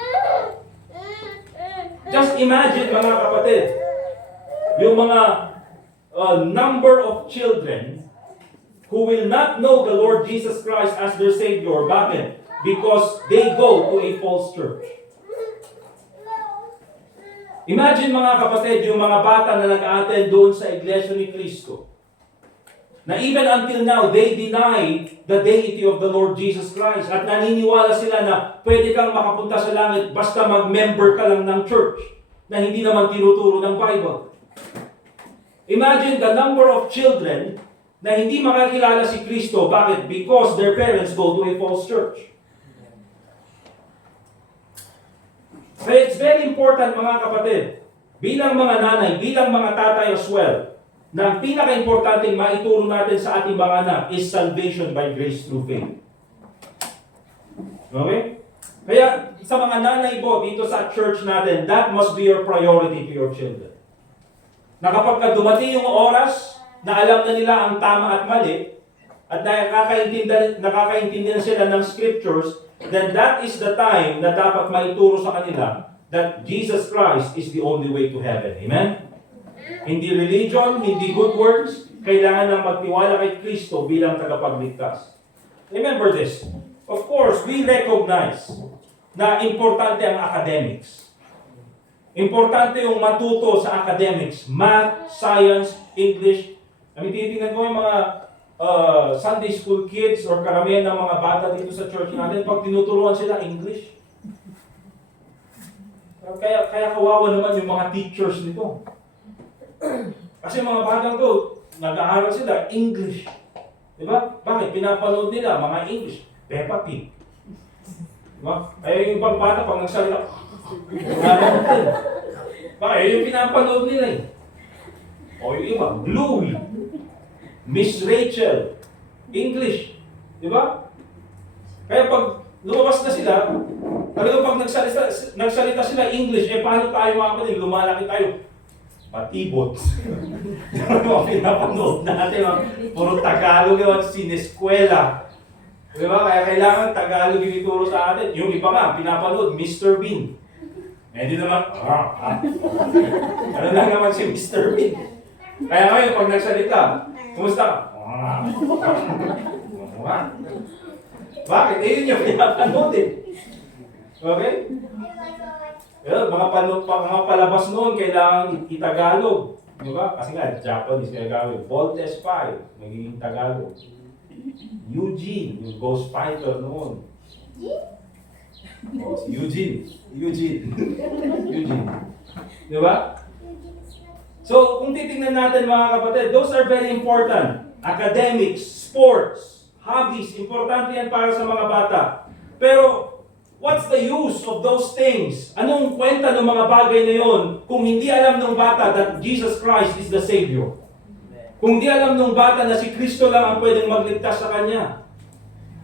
Just imagine mga kapatid, yung mga number of children who will not know the Lord Jesus Christ as their Savior. Bakit? Because they go to a false church. Imagine mga kapatid, yung mga bata na nag-attend doon sa Iglesia ni Cristo, na even until now, they deny the deity of the Lord Jesus Christ at naniniwala sila na pwede kang makapunta sa langit basta mag-member ka lang ng church na hindi naman tinuturo ng Bible. Imagine the number of children na hindi makakilala si Kristo. Bakit? Because their parents go to a false church. So it's very important mga kapatid, bilang mga nanay, bilang mga tatay as well, na ang pinaka-importanting maituro natin sa ating mga anak is salvation by grace through faith. Okay? Kaya sa mga nanay po dito sa church natin, that must be your priority to your children. Na kapag dumating yung oras na alam na nila ang tama at mali, at nakakaintindihan sila ng scriptures, then that is the time na dapat maituro sa kanila that Jesus Christ is the only way to heaven. Amen? Hindi religion, hindi good works, kailangan lang magtiwala kay Kristo bilang tagapagligtas. Remember this. Of course, we recognize na importante ang academics. Importante yung matuto sa academics, math, science, English. Titingnan ko yung mga Sunday school kids or karamihan ng mga bata dito sa church natin, pag tinuturuan sila English. Kaya kawawa naman yung mga teachers nito. Kasi mga batang to, nag-aaral sila English. Diba? Bakit? Pinapanood nila mga English. Peppa Pig. Diba? Kaya yung ibang bata pag nagsalita, bakit? Yung pinapanood nila eh. O yung iba, Bluey, Miss Rachel, English. Diba? Kaya pag lumabas na sila, talagang pag nagsalita sila English, paano tayo mga kapatid, lumalaki tayo, patibot. Mga pinapanood natin, puro Tagalog yung sineskwela. Di ba? Kaya kailangan Tagalog yung ituro sa atin. Yung iba nga, pinapanood, Mr. Bean. Hindi naman, ano lang naman si Mr. Bean. Kaya ngayon, pag nagsalita, kumusta ka? Bakit? Yun yung pinapanood eh. Okay? Mga palabas noon, kailangan itagalog. Di ba? Kasi nga, Japanese kaya gawin. Voltes 5, magiging Tagalog. Eugene, yung Ghost Fighter noon. Oh, si Eugene. Di ba? So, kung titingnan natin mga kapatid, those are very important. Academics, sports, hobbies, importante yan para sa mga bata. Pero, what's the use of those things? Anong kwenta ng mga bagay na yon kung hindi alam ng bata that Jesus Christ is the Savior? Kung hindi alam ng bata na si Kristo lang ang pwedeng magligtas sa Kanya.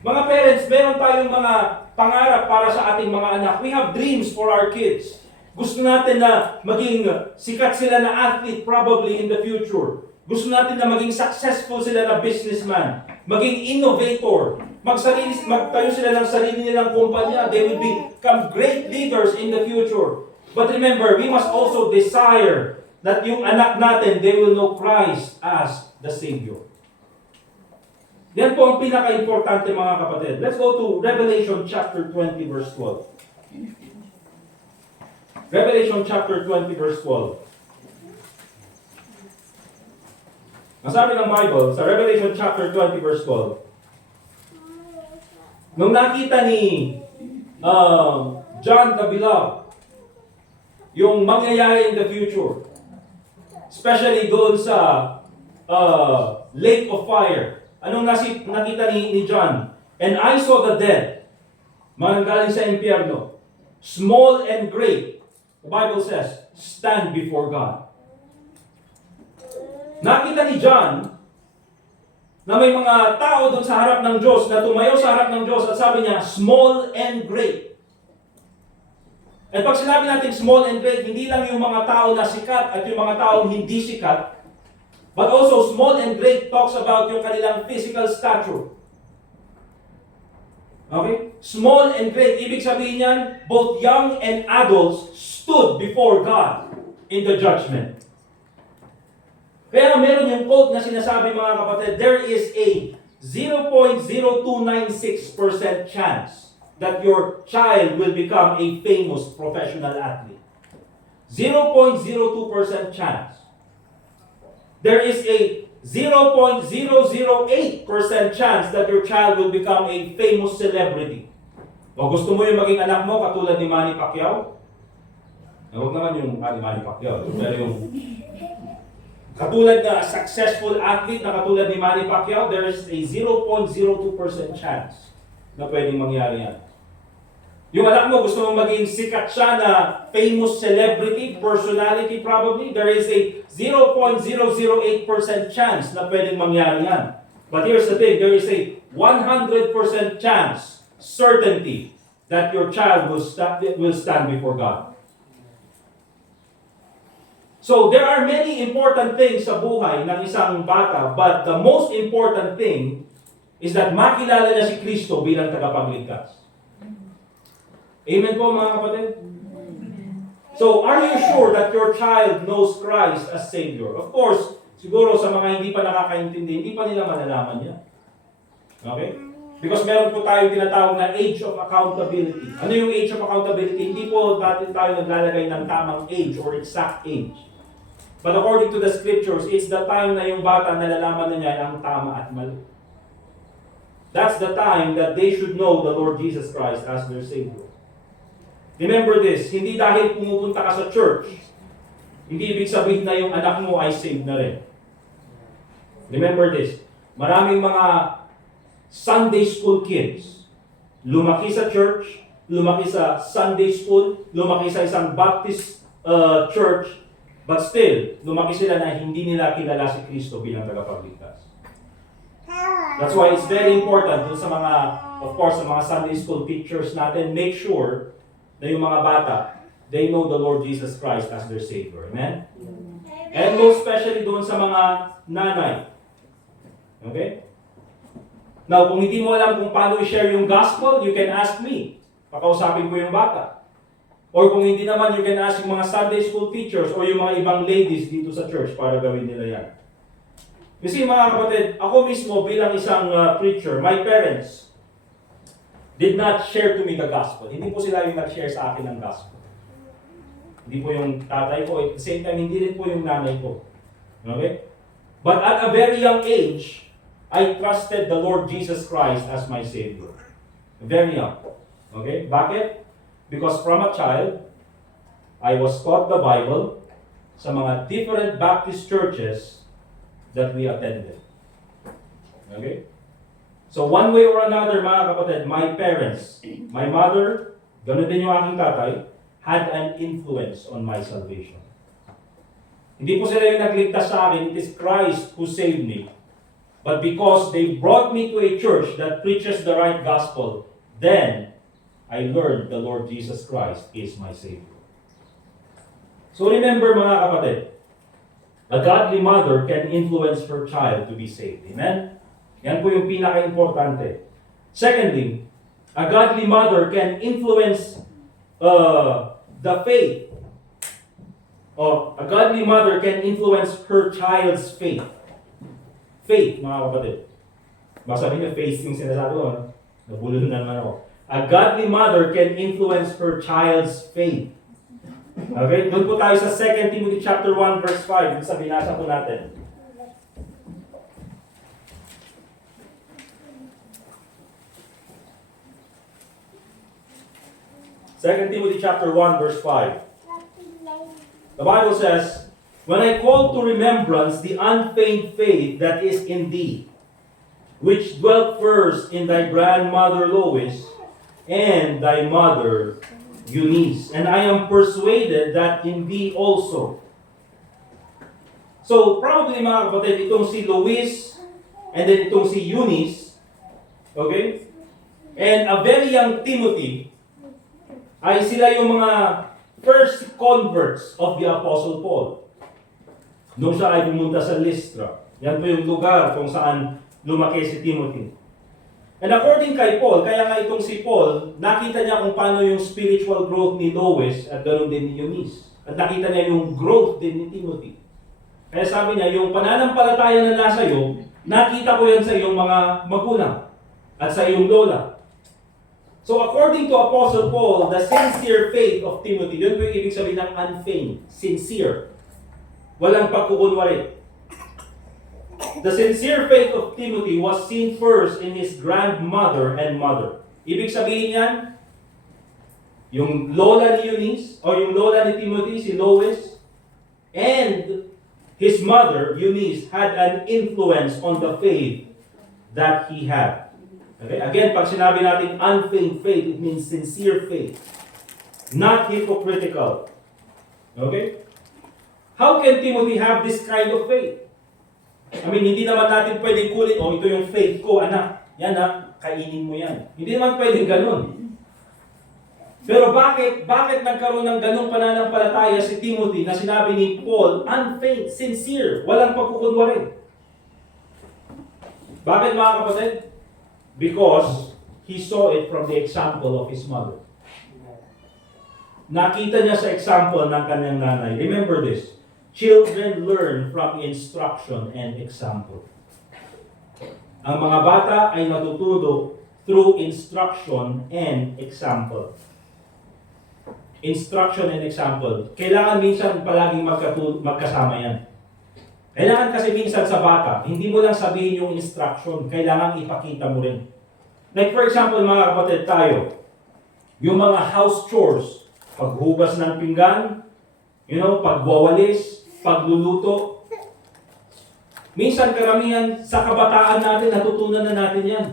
Mga parents, meron tayong mga pangarap para sa ating mga anak. We have dreams for our kids. Gusto natin na maging sikat sila na athlete probably in the future. Gusto natin na maging successful sila na businessman. Maging innovator. Magtayo sila ng sarili nilang kumpanya. They will become great leaders in the future. But remember, we must also desire that yung anak natin, they will know Christ as the Savior. Yan po ang pinaka-importante mga kapatid. Let's go to Revelation chapter 20 verse 12. Revelation chapter 20 verse 12. Ang sabi ng Bible, sa Revelation chapter 20 verse 12, nung nakita ni John the Beloved, yung mangyayari in the future, especially doon sa lake of fire, anong nakita ni John? And I saw the dead, mananggaling sa impyerno, small and great, the Bible says, stand before God. Nakita ni John na may mga tao doon sa harap ng Diyos, na tumayo sa harap ng Diyos at sabi niya, small and great. At pag sinabi natin small and great, hindi lang yung mga tao na sikat at yung mga taong hindi sikat, but also small and great talks about yung kanilang physical stature. Okay? Small and great, ibig sabihin yan, both young and adults stood before God in the judgment. Kaya meron yung quote na sinasabi mga kapatid, there is a 0.0296% chance that your child will become a famous professional athlete. 0.02% chance. There is a 0.008% chance that your child will become a famous celebrity. O gusto mo yung maging anak mo katulad ni Manny Pacquiao? Huwag naman yung Manny Pacquiao, pero yung katulad na successful athlete na katulad ni Manny Pacquiao, there is a 0.02% chance na pwedeng mangyari yan. Yung anak mo, gusto mong maging sikat siya na famous celebrity, personality probably, there is a 0.008% chance na pwedeng mangyari yan. But here's the thing, there is a 100% chance, certainty, that your child will stand before God. So there are many important things sa buhay ng isang bata, but the most important thing is that makilala niya si Kristo bilang tagapagligtas. Amen po mga kapatid? So, are you sure that your child knows Christ as Savior? Of course, siguro sa mga hindi pa nakakaintindi, hindi pa nila malalaman yan. Okay? Because meron po tayong tinatawag na age of accountability. Ano yung age of accountability? Hindi po dati tayo naglalagay ng tamang age or exact age. But according to the scriptures, it's the time na yung bata nalalaman na niya ang tama at mali. That's the time that they should know the Lord Jesus Christ as their Savior. Remember this, hindi dahil pumupunta ka sa church, hindi ibig sabihin na yung anak mo ay saved na rin. Remember this, maraming mga Sunday school kids, lumaki sa church, lumaki sa Sunday school, lumaki sa isang Baptist church, but still, lumaki sila na hindi nila kilala si Kristo bilang tagapagligtas. That's why it's very important dun sa mga of course, sa mga Sunday school teachers natin, make sure na yung mga bata, they know the Lord Jesus Christ as their Savior. Amen? And most especially doon sa mga nanay. Okay? Now, kung hindi mo alam kung paano i-share yung gospel, you can ask me. Pakausapin ko yung bata. Or kung hindi naman, you can ask yung mga Sunday school teachers or yung mga ibang ladies dito sa church para gawin nila yan. Kasi mga kapatid, ako mismo bilang isang preacher, my parents did not share to me the gospel. Hindi po sila yung nag-share sa akin ng gospel. Hindi po yung tatay ko, at the same time, hindi rin po yung nanay ko. Okay? But at a very young age, I trusted the Lord Jesus Christ as my Savior. Very young. Okay? Bakit? Because from a child, I was taught the Bible sa mga different Baptist churches that we attended. Okay? So one way or another, mga kapatid, my parents, my mother, ganoon din yung aking tatay, had an influence on my salvation. Hindi po sila yung nagligtas sa akin, it is Christ who saved me. But because they brought me to a church that preaches the right gospel, then I learned the Lord Jesus Christ is my Savior. So remember mga kapatid, a godly mother can influence her child to be saved. Amen? Yan po yung pinaka-importante. Secondly, a godly mother can influence the faith. Or a godly mother can influence her child's faith. Faith, mga kapatid. Baka sabihin niyo, faith yung sinasabi ko. Nabulol na naman ako. A godly mother can influence her child's faith. Okay? Doon po tayo sa 2 Timothy chapter 1 verse 5. Yung sa binasa po natin. Second Timothy chapter 1 verse 5. The Bible says, "When I call to remembrance the unfeigned faith that is in thee, which dwelt first in thy grandmother Lois, and thy mother Eunice, and I am persuaded that in thee also." So, probably mga kapatid, itong si Lois, and then itong si Eunice, okay? And a very young Timothy, ay sila yung mga first converts of the Apostle Paul. Nung siya ay pumunta sa Lystra. Yan po yung lugar kung saan lumaki si Timothy. And according kay Paul, kaya nga itong si Paul, nakita niya kung paano yung spiritual growth ni Lois at ganoon din ni Eunice. At nakita niya yung growth din ni Timothy. Kaya sabi niya, yung pananampalataya na nasa iyo, nakita ko yan sa iyong mga magulang at sa iyong lola. So according to Apostle Paul, the sincere faith of Timothy, yun po yung ibig sabihin ng unfeigned, sincere. Walang pagkukunwari. The sincere faith of Timothy was seen first in his grandmother and mother. Ibig sabihin yan, yung lola ni Eunice, o yung lola ni Timothy, si Lois, and his mother, Eunice, had an influence on the faith that he had. Okay? Again, pag sinabi natin unfeigned faith, it means sincere faith. Not hypocritical. Okay? How can Timothy have this kind of faith? I mean, hindi naman natin pwedeng kulit, ito yung faith ko, anak. Yan ha, kainin mo yan. Hindi naman pwedeng ganun. Pero bakit nagkaroon ng ganung pananampalataya si Timothy na sinabi ni Paul, unfeigned, sincere, walang pagkukunwari? Bakit mga kapatid? Because he saw it from the example of his mother. Nakita niya sa example ng kanyang nanay. Remember this. Children learn from instruction and example. Ang mga bata ay natututo through instruction and example. Instruction and example. Kailangan minsan palaging magkasama yan. Kailangan kasi minsan sa bata, hindi mo lang sabihin yung instruction, kailangan ipakita mo rin. Like for example, mga kapatid tayo, yung mga house chores, paghugas ng pinggan, pagwawalis, pagluluto. Minsan karamihan sa kabataan natin, natutunan na natin yan.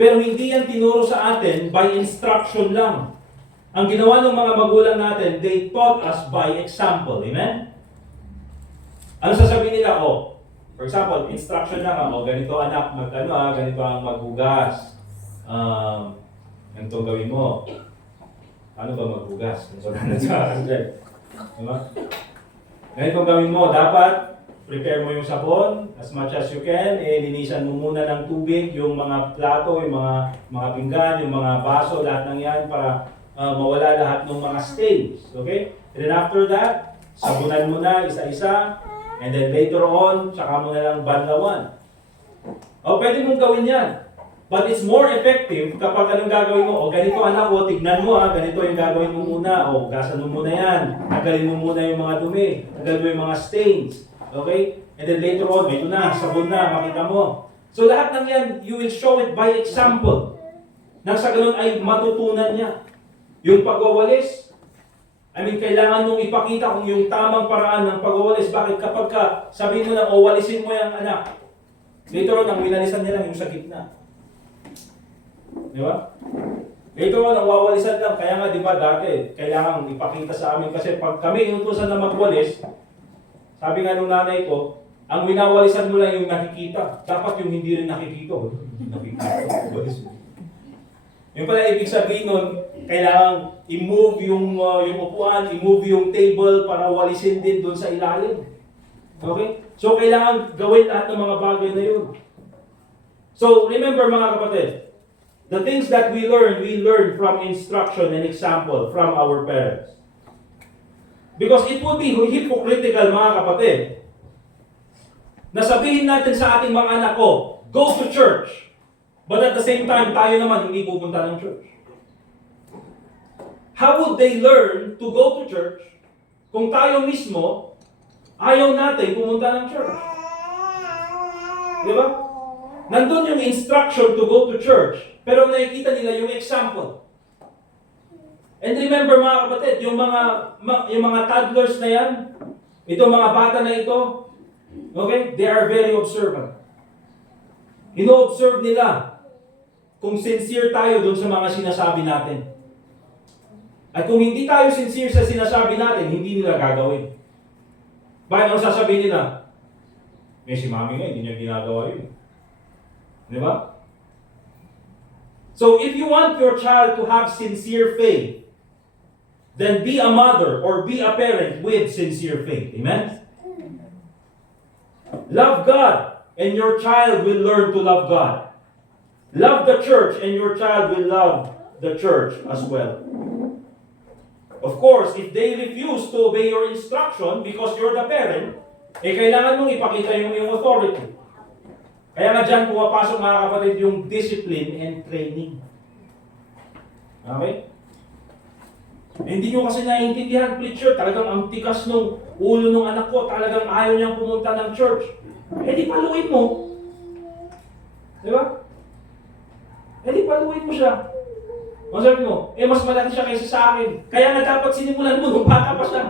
Pero hindi yan tinuro sa atin by instruction lang. Ang ginawa ng mga magulang natin, they taught us by example. Amen? Ano sasabihin nila? For example, instruction lang, ganito anak, ganito ang maghugas. ganito gawin mo. Paano ba maghugas? Kung sa sa 100. Diba? Ganito gawin mo. Dapat, prepare mo yung sabon as much as you can. Linisan mo muna ng tubig yung mga plato, yung mga pinggan, yung mga baso, lahat ng yan para mawala lahat ng mga stains. Okay? And then after that, sabunan mo na isa-isa. And then later on, tsaka mo na lang banlawan. Pwede mong gawin yan. But it's more effective kapag anong gagawin mo. Ganito anak ko, tignan mo ganito yung gagawin mo muna. Gasan mo muna yan. Tagalin mo muna yung mga dumi. Tagalin mo yung mga stains. Okay? And then later on, ito na, sabon na, makita mo. So lahat ng yan, you will show it by example. Nang sa ganun ay matutunan niya. Yung pagwawalis, kailangan mong ipakita kung yung tamang paraan ng pagwawalis. Bakit? Kapag sabihin mo na, walisin mo yung anak. Later on, ang winalisan niya lang yung sa gitna. Di ba? Later on, ang wawalisan lang. Kaya nga, di ba, dati, kailangan ipakita sa amin. Kasi pag kami inutusan na magwalis, sabi nga nung nanay ko, ang winawalisan mo lang yung nakikita. Dapat yung hindi rin nakikita. Nakikita. Yung pala, ibig sabihin nun, kailangan i-move yung upuan, i-move yung table para walisin din doon sa ilalim. Okay? So, kailangan gawin lahat ng mga bagay na yun. So, remember mga kapatid, the things that we learn from instruction and example from our parents. Because it would be hypocritical mga kapatid, na sabihin natin sa ating mga anak ko, go to church. But at the same time, tayo naman hindi pupunta ng church. How would they learn to go to church kung tayo mismo ayaw natin pumunta ng church? Di ba? Nandun yung instruction to go to church, pero nakikita nila yung example. And remember mga kapatid, yung mga toddlers na yan, itong mga bata na ito, okay, they are very observant. Ino-observe nila kung sincere tayo dun sa mga sinasabi natin. At kung hindi tayo sincere sa sinasabi natin, hindi nila gagawin. Bakit ang sasabihin nila? Si mami nga, hindi niya ginagawa yun. Di ba? So if you want your child to have sincere faith, then be a mother or be a parent with sincere faith. Amen? Love God, and your child will learn to love God. Love the church, and your child will love the church as well. Of course, if they refuse to obey your instruction because you're the parent, kailangan mong ipakita yung authority. Kaya nga dyan pumapasok mga kapatid yung discipline and training. Okay? Hindi nyo kasi naiintindihan, preacher, talagang ang tikas ng ulo ng anak ko, talagang ayaw niyang pumunta ng church. Di paluin mo. Di ba? Di paluin mo siya. Ang sabi mo, mas malaki siya kaysa sa akin. Kaya nga dapat sinimulan mo nung bata pa siya.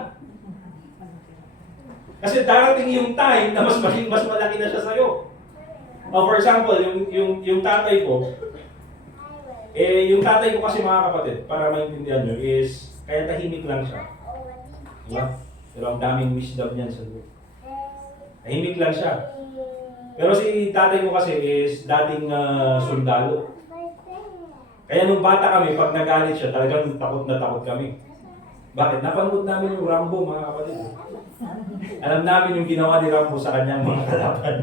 Kasi darating yung time na mas malaki na siya sa'yo. For example, yung tatay ko, yung tatay ko kasi mga kapatid, para maintindihan nyo, is kaya tahimik lang siya. Diba? Pero ang daming wisdom niyan sa loob. Tahimik lang siya. Pero si tatay ko kasi is dating sundalo. Kaya nung bata kami, pag nagalit siya, talagang takot na takot kami. Bakit? Napanood namin yung Rambo, mga kapatid. Alam namin yung ginawa ni Rambo sa kanyang mga kalaban.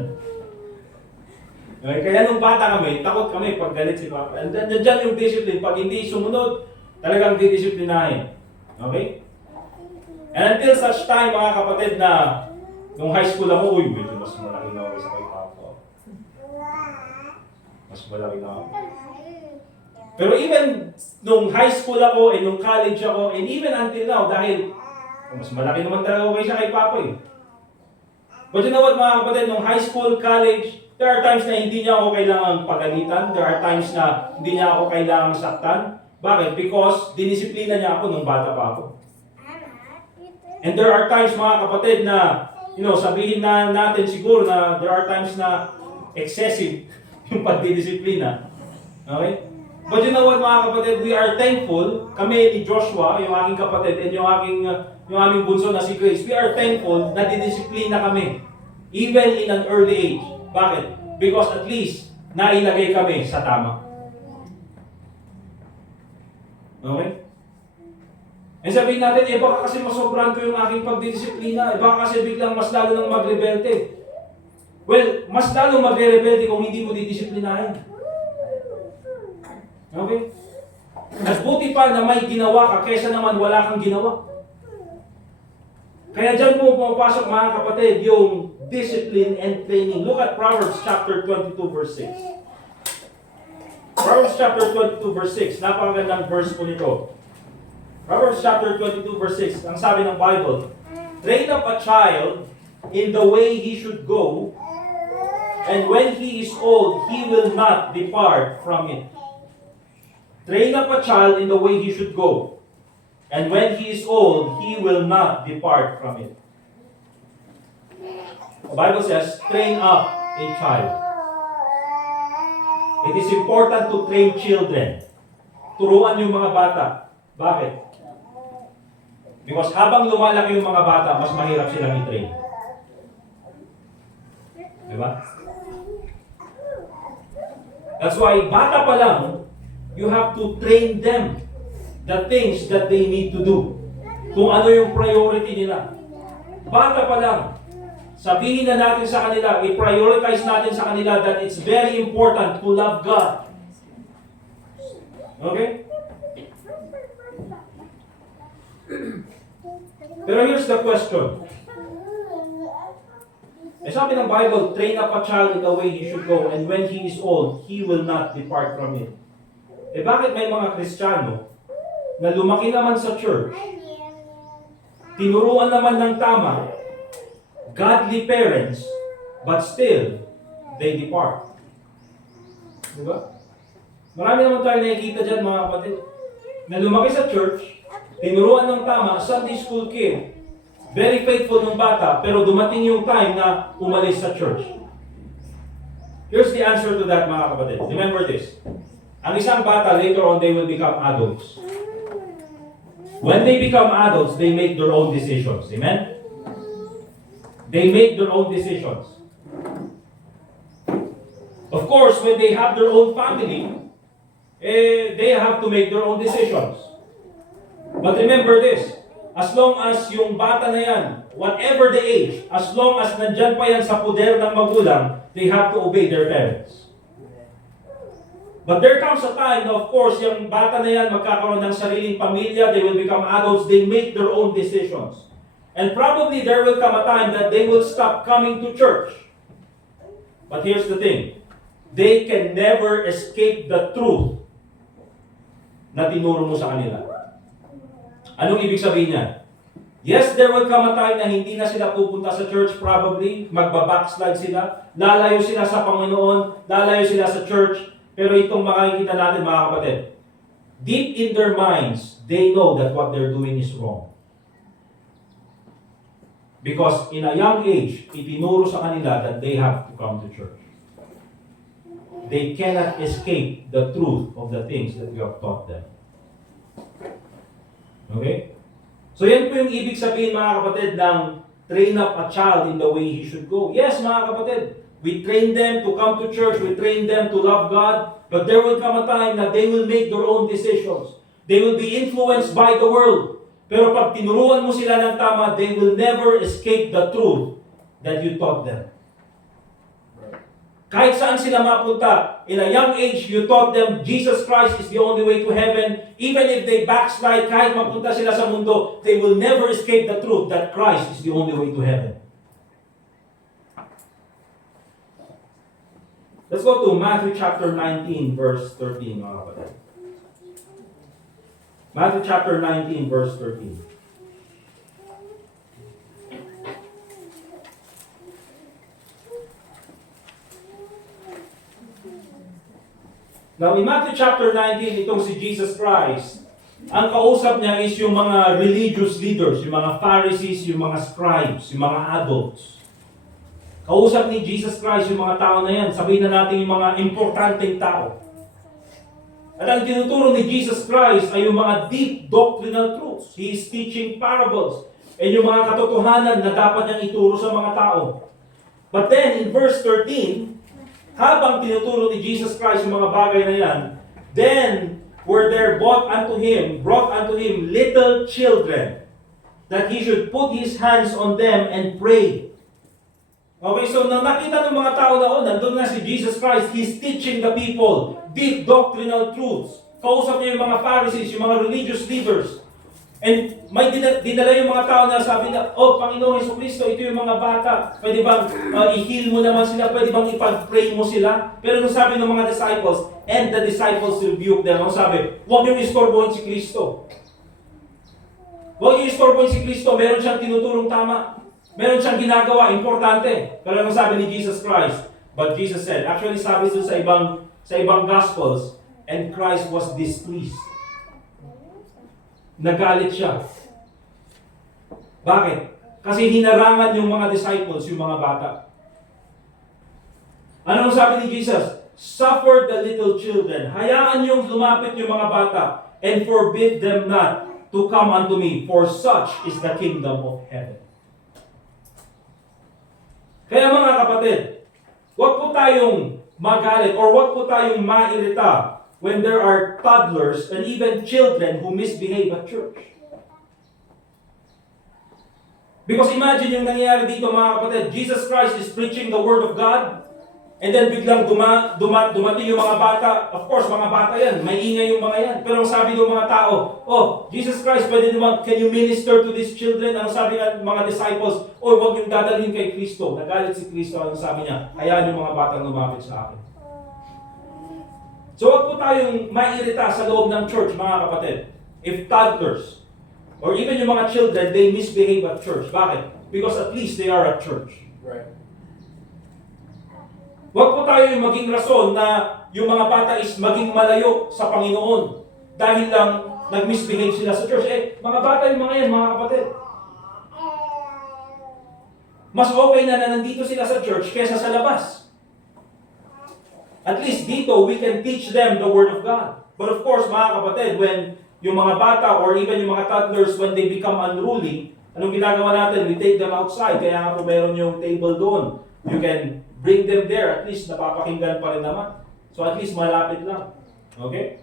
Okay? Kaya nung bata kami, takot kami pag galit si Papa. And then, dyan yung discipline. Pag hindi sumunod, talagang didisiplinahin. Okay? And until such time, mga kapatid, na nung high school ako, medyo mas malaki na ako sa kay Papa. Mas malaki na ako. Pero even nung high school ako, and nung college ako, and even until now, dahil mas malaki naman talaga ako kay Papa eh. But you know what mga kapatid, nung high school, college, there are times na hindi niya ako kailangang pagalitan. There are times na hindi niya ako kailangang saktan. Bakit? Because dinisiplina niya ako nung bata pa ako. And there are times mga kapatid na, sabihin na natin siguro na there are times na excessive yung pagdidisiplina. Okay? But you know what mga kapatid, we are thankful, kami ni Joshua, yung aking kapatid, and yung aming bunso na si Grace, we are thankful na didisiplina kami. Even in an early age. Bakit? Because at least, nailagay kami sa tama. Okay? And sabihin natin, baka kasi masobran ko yung aking pagdidisiplina, baka kasi biglang mas lalo nang magrebelde. Well, mas lalo magre-rebelde kung hindi mo didisiplinahin. Okay? At buti pa na may ginawa ka kaysa naman wala kang ginawa. Kaya dyan po pumapasok mga kapatid yung discipline and training. Look at Proverbs chapter 22 verse 6. Proverbs chapter 22 verse 6. Napakagandang verse po nito. Proverbs chapter 22 verse 6. Ang sabi ng Bible, train up a child in the way he should go, and when he is old, he will not depart from it. Train up a child in the way he should go, and when he is old, he will not depart from it. The Bible says, train up a child. It is important to train children. Turuan yung mga bata. Bakit? Because habang lumalaki yung mga bata, mas mahirap silang i-train. Diba? That's why, bata pa lang, you have to train them the things that they need to do. Kung ano yung priority nila. Bata pa lang, sabihin na natin sa kanila, i-prioritize natin sa kanila that it's very important to love God. Okay? Pero here's the question. Sabi ng Bible, train up a child in the way he should go, and when he is old, he will not depart from it. Bakit may mga Kristiyano na lumaki naman sa church, tinuruan naman ng tama, godly parents, but still, they depart. Diba? Marami naman tayo nakikita dyan mga kapatid, na lumaki sa church, tinuruan ng tama, Sunday school kid, very faithful ng bata, pero dumating yung time na umalis sa church. Here's the answer to that mga kapatid. Remember this. Ang isang bata, later on, they will become adults. When they become adults, they make their own decisions. Amen? They make their own decisions. Of course, when they have their own family, they have to make their own decisions. But remember this, as long as yung bata na yan, whatever the age, as long as nandyan pa yan sa poder ng magulang, they have to obey their parents. But there comes a time na of course, yung bata na yan magkakaroon ng sariling pamilya, they will become adults, they make their own decisions. And probably there will come a time that they will stop coming to church. But here's the thing, they can never escape the truth na tinuro mo sa kanila. Anong ibig sabihin niya? Yes, there will come a time na hindi na sila pupunta sa church probably, magbabackslide sila, lalayo sila sa Panginoon, lalayo sila sa church, pero itong makikita natin mga kapatid, deep in their minds, they know that what they're doing is wrong. Because in a young age, itinuro sa kanila that they have to come to church. They cannot escape the truth of the things that we have taught them. Okay? So yan po yung ibig sabihin mga kapatid ng train up a child in the way he should go. Yes mga kapatid, we train them to come to church, we train them to love God, but there will come a time that they will make their own decisions. They will be influenced by the world. Pero pag tinuruan mo sila ng tama, they will never escape the truth that you taught them. Kahit saan sila mapunta, in a young age, you taught them Jesus Christ is the only way to heaven. Even if they backslide, kahit mapunta sila sa mundo, they will never escape the truth that Christ is the only way to heaven. Let's go to Matthew chapter 19, verse 13, mga kapatid. Matthew chapter 19, verse 13. Now, in Matthew chapter 19, itong si Jesus Christ, ang kausap niya is yung mga religious leaders, yung mga Pharisees, yung mga scribes, yung mga adults. Kausap ni Jesus Christ yung mga tao na yan. Sabihin na natin yung mga importanteng tao. At ang tinuturo ni Jesus Christ ay yung mga deep doctrinal truths. He is teaching parables. And yung mga katotohanan na dapat niyang ituro sa mga tao. But then, in verse 13, habang tinuturo ni Jesus Christ yung mga bagay na yan, then, were there brought unto him little children, that he should put his hands on them and pray. Okay, so nang nakita ng mga tao na, nandun nga si Jesus Christ, he's teaching the people deep doctrinal truths. Kausap niya yung mga Pharisees, yung mga religious leaders. And may dinala yung mga tao na sabi na, Panginoong Jesucristo, ito yung mga bata. Pwede bang i-heal mo naman sila? Pwede bang ipag-pray mo sila? Pero nung sabi ng mga disciples, and the disciples rebuked them, sabi, huwag niyong istorbohin si Kristo. Huwag niyong istorbohin si Kristo. Meron siyang tinuturong tama. Meron siyang ginagawa, importante. Pero anong sabi ni Jesus Christ? But Jesus said, actually sabi ito sa ibang Gospels, and Christ was displeased. Nagalit siya. Bakit? Kasi hinarangan yung mga disciples, yung mga bata. Anong sabi ni Jesus? Suffer the little children. Hayaan yung lumapit yung mga bata, and forbid them not to come unto me, for such is the kingdom of heaven. Kaya mga kapatid, huwag po tayong magalit or huwag po tayong mairita when there are toddlers and even children who misbehave at church. Because imagine yung nangyayari dito mga kapatid, Jesus Christ is preaching the Word of God, and then biglang dumating yung mga bata. Of course, mga bata yan, may ingay yung mga yan. Pero ang sabi ng mga tao, Jesus Christ, pwede naman, can you minister to these children? Ang sabi ng mga disciples, huwag yung dadalhin kay Kristo. Nagalit si Kristo, ang sabi niya, hayaan yung mga batang lumapit sa akin. So huwag po tayong mairita sa loob ng church, mga kapatid. If toddlers, or even yung mga children, they misbehave at church. Bakit? Because at least they are at church. Right. Huwag po tayo yung maging rason na yung mga bata is maging malayo sa Panginoon dahil lang nag-misbehave sila sa church. Mga bata yung mga yan, mga kapatid. Mas okay na nandito sila sa church kaysa sa labas. At least dito, we can teach them the Word of God. But of course, mga kapatid, when yung mga bata or even yung mga toddlers, when they become unruly, anong ginagawa natin? We take them outside. Kaya nga po meron yung table doon. You can bring them there. At least napapakinggan pa rin naman. So at least malapit lang. Okay?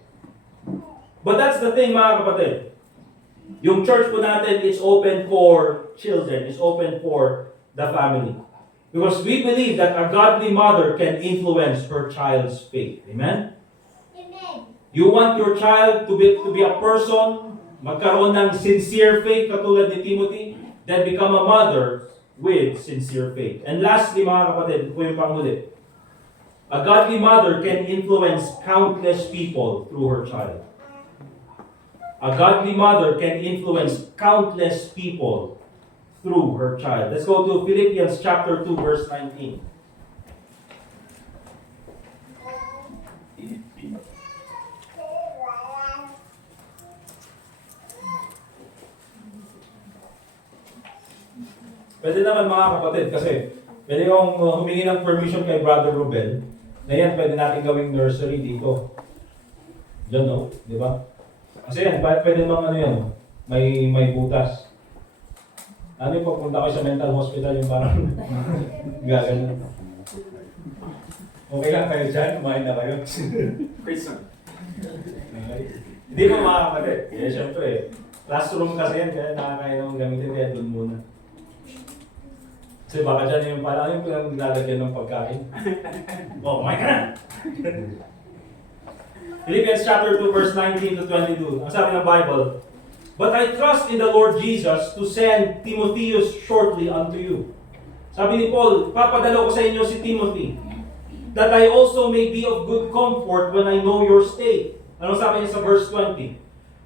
But that's the thing, mga kapatid. Yung church po natin is open for children. It's open for the family. Because we believe that a godly mother can influence her child's faith. Amen? Amen. You want your child to be a person, magkaroon ng sincere faith katulad ni Timothy, then become a mother with sincere faith. And lastly, mga kapatid, ito po yung panghuli. A godly mother can influence countless people through her child. A godly mother can influence countless people through her child. Let's go to Philippians chapter 2, verse 19. Pwede naman mga kapatid kasi pwede kong humingi ng permission kay Brother Ruben na yan pwede natin gawing nursery dito. Diyan, no? Di ba? Kasi yan, pwede naman ano yan, may butas. Ano yung pagpunta ko sa mental hospital yung parang gagano. Okay lang kayo dyan? Kumain na kayo? Prison. Hindi pa mga kapatid. Eh, syempre, classroom kasi yan, kaya nakakaya nang gamitin kaya doon muna. Kasi baka dyan yung parang yung nilalagyan ng pagkain. Kumain ka na! Philippians chapter 2, verse 19 to 22. Ang sabi ng Bible, but I trust in the Lord Jesus to send Timotheus shortly unto you. Sabi ni Paul, papadala ko sa inyo si Timothy, that I also may be of good comfort when I know your state. Anong sabi niya sa verse 20?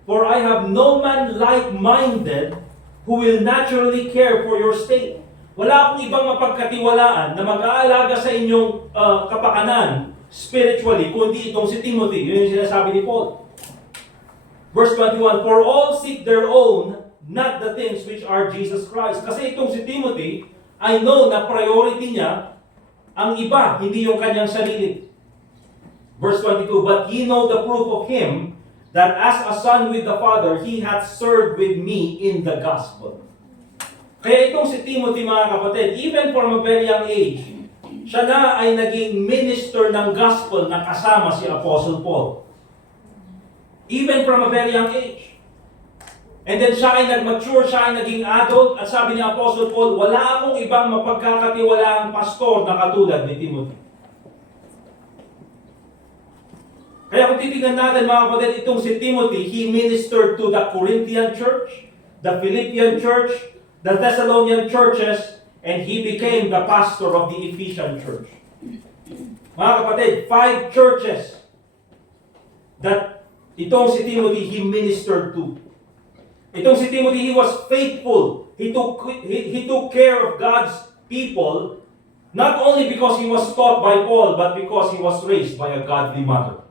For I have no man like-minded who will naturally care for your state. Wala akong ibang mapagkatiwalaan na mag-aalaga sa inyong kapakanan spiritually, kundi itong si Timothy. Yun yung sinasabi ni Paul. Verse 21, for all seek their own, not the things which are Jesus Christ. Kasi itong si Timothy, I know na priority niya ang iba, hindi yung kanyang sarili. Verse 22, but ye know the proof of him, that as a son with the Father, he hath served with me in the gospel. Kaya itong si Timothy, mga kapatid, even from a very young age, siya na ay naging minister ng gospel na kasama si Apostle Paul. Even from a very young age. And then siya ay nag-mature, siya ay naging adult, at sabi ni Apostle Paul, wala akong ibang mapagkakatiwalaang pastor na katulad ni Timothy. Kaya kung titignan natin mga kapatid, itong si Timothy, he ministered to the Corinthian church, the Philippian church, the Thessalonian churches, and he became the pastor of the Ephesian church. Mga kapatid, 5 churches that itong si Timothy, he ministered to. Itong si Timothy, he was faithful. He took care of God's people, not only because he was taught by Paul, but because he was raised by a godly mother.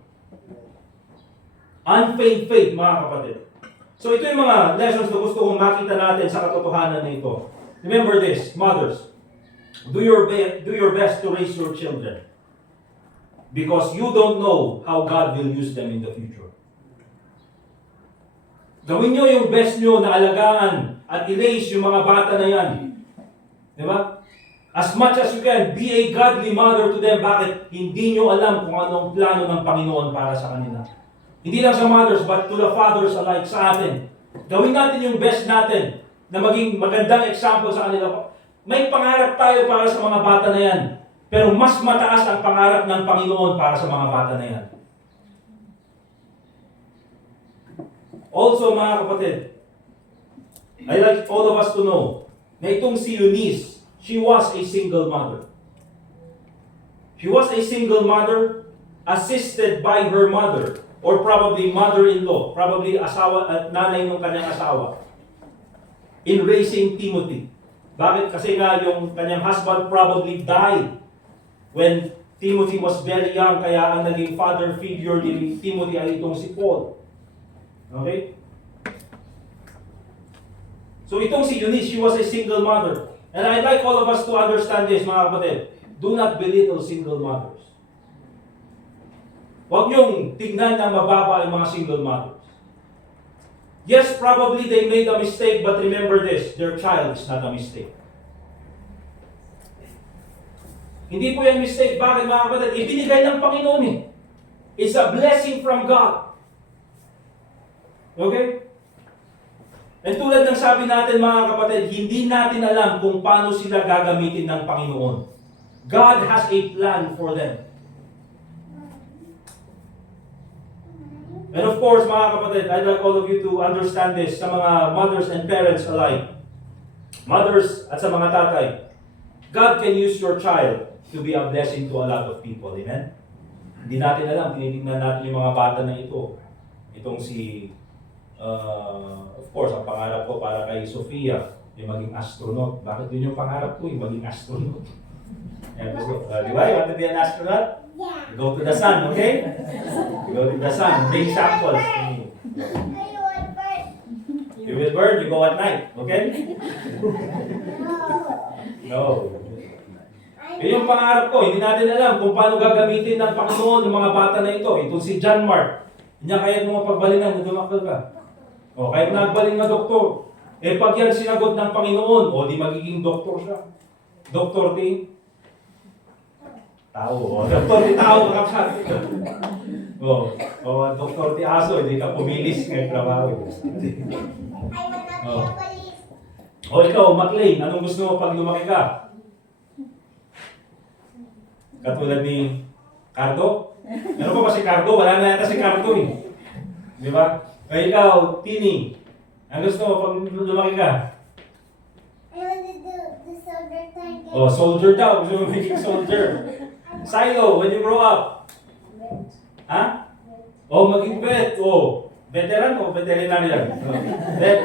Unfeigned faith, mga kapatid. So ito yung mga lessons na gusto kong makita natin sa katotohanan na ito. Remember this, mothers. Do your best to raise your children. Because you don't know how God will use them in the future. Gawin nyo yung best nyo na alagaan at i-raise yung mga bata na yan. Di ba? As much as you can, be a godly mother to them. Bakit? Hindi nyo alam kung anong plano ng Panginoon para sa kanila. Hindi lang sa mothers, but to the fathers alike sa atin. Gawin natin yung best natin na maging magandang example sa kanila. May pangarap tayo para sa mga bata na yan. Pero mas mataas ang pangarap ng Panginoon para sa mga bata na yan. Also, mga kapatid, I'd like all of us to know na itong si Eunice, she was a single mother. She was a single mother assisted by her mother or probably mother-in-law, probably asawa at nanay ng kanyang asawa in raising Timothy. Bakit? Kasi nga yung kanyang husband probably died when Timothy was very young, kaya ang naging father figure ni Timothy ay itong si Paul. Okay? So itong si Eunice, she was a single mother. And I'd like all of us to understand this, mga kapatid. Do not belittle single mothers. Huwag niyong tignan na mababa ang mga single mothers. Yes, probably they made a mistake, but remember this, their child is not a mistake. Hindi po yan mistake. Bakit, mga kapatid? Ibinigay ng Panginoon eh. It's a blessing from God. Okay? And tulad ng sabi natin, mga kapatid, hindi natin alam kung paano sila gagamitin ng Panginoon. God has a plan for them. And of course, mga kapatid, I'd like all of you to understand this sa mga mothers and parents alike. Mothers at sa mga tatay. God can use your child to be a blessing to a lot of people. Amen? Hindi natin alam, tinitingnan natin yung mga bata na ito. Itong si of course, ang pangarap ko para kay Sofia, yung maging astronaut. Bakit yun yung pangarap ko, yung maging astronaut? Di ba? You want to be an astronaut? Yeah. You go to the sun, okay? You go to the sun, bring samples. You will burn, you go at night, okay? No. Yun yung pangarap ko, hindi natin alam kung paano gagamitin ng Panginoon ng mga bata na ito. Ito si John Mark. Hindi kaya mga pagbalinan na dumakal ka. O, kahit nagbaling na doktor. Eh, pag yan sinagot ng Panginoon, o di magiging doktor siya. Doktor T. Tao. O, doktor T. Tao. O, doktor T. Aso, hindi ka pumilis ngayong trabaho. O, ikaw, McLean, anong gusto mo pag lumaki ka? Katulad ni Cardo? Ano pa ba si Cardo? Wala na yata si Cardo eh. Di ba? Kaya ikaw, Tini, ang gusto mo pag lumaki ka? I want to do the soldier target. Oh, soldier daw. Gusto mo maging soldier. Silo, when you grow up? Ha? Oh, maging vet. Oh, veteran o veterinarian? Vet.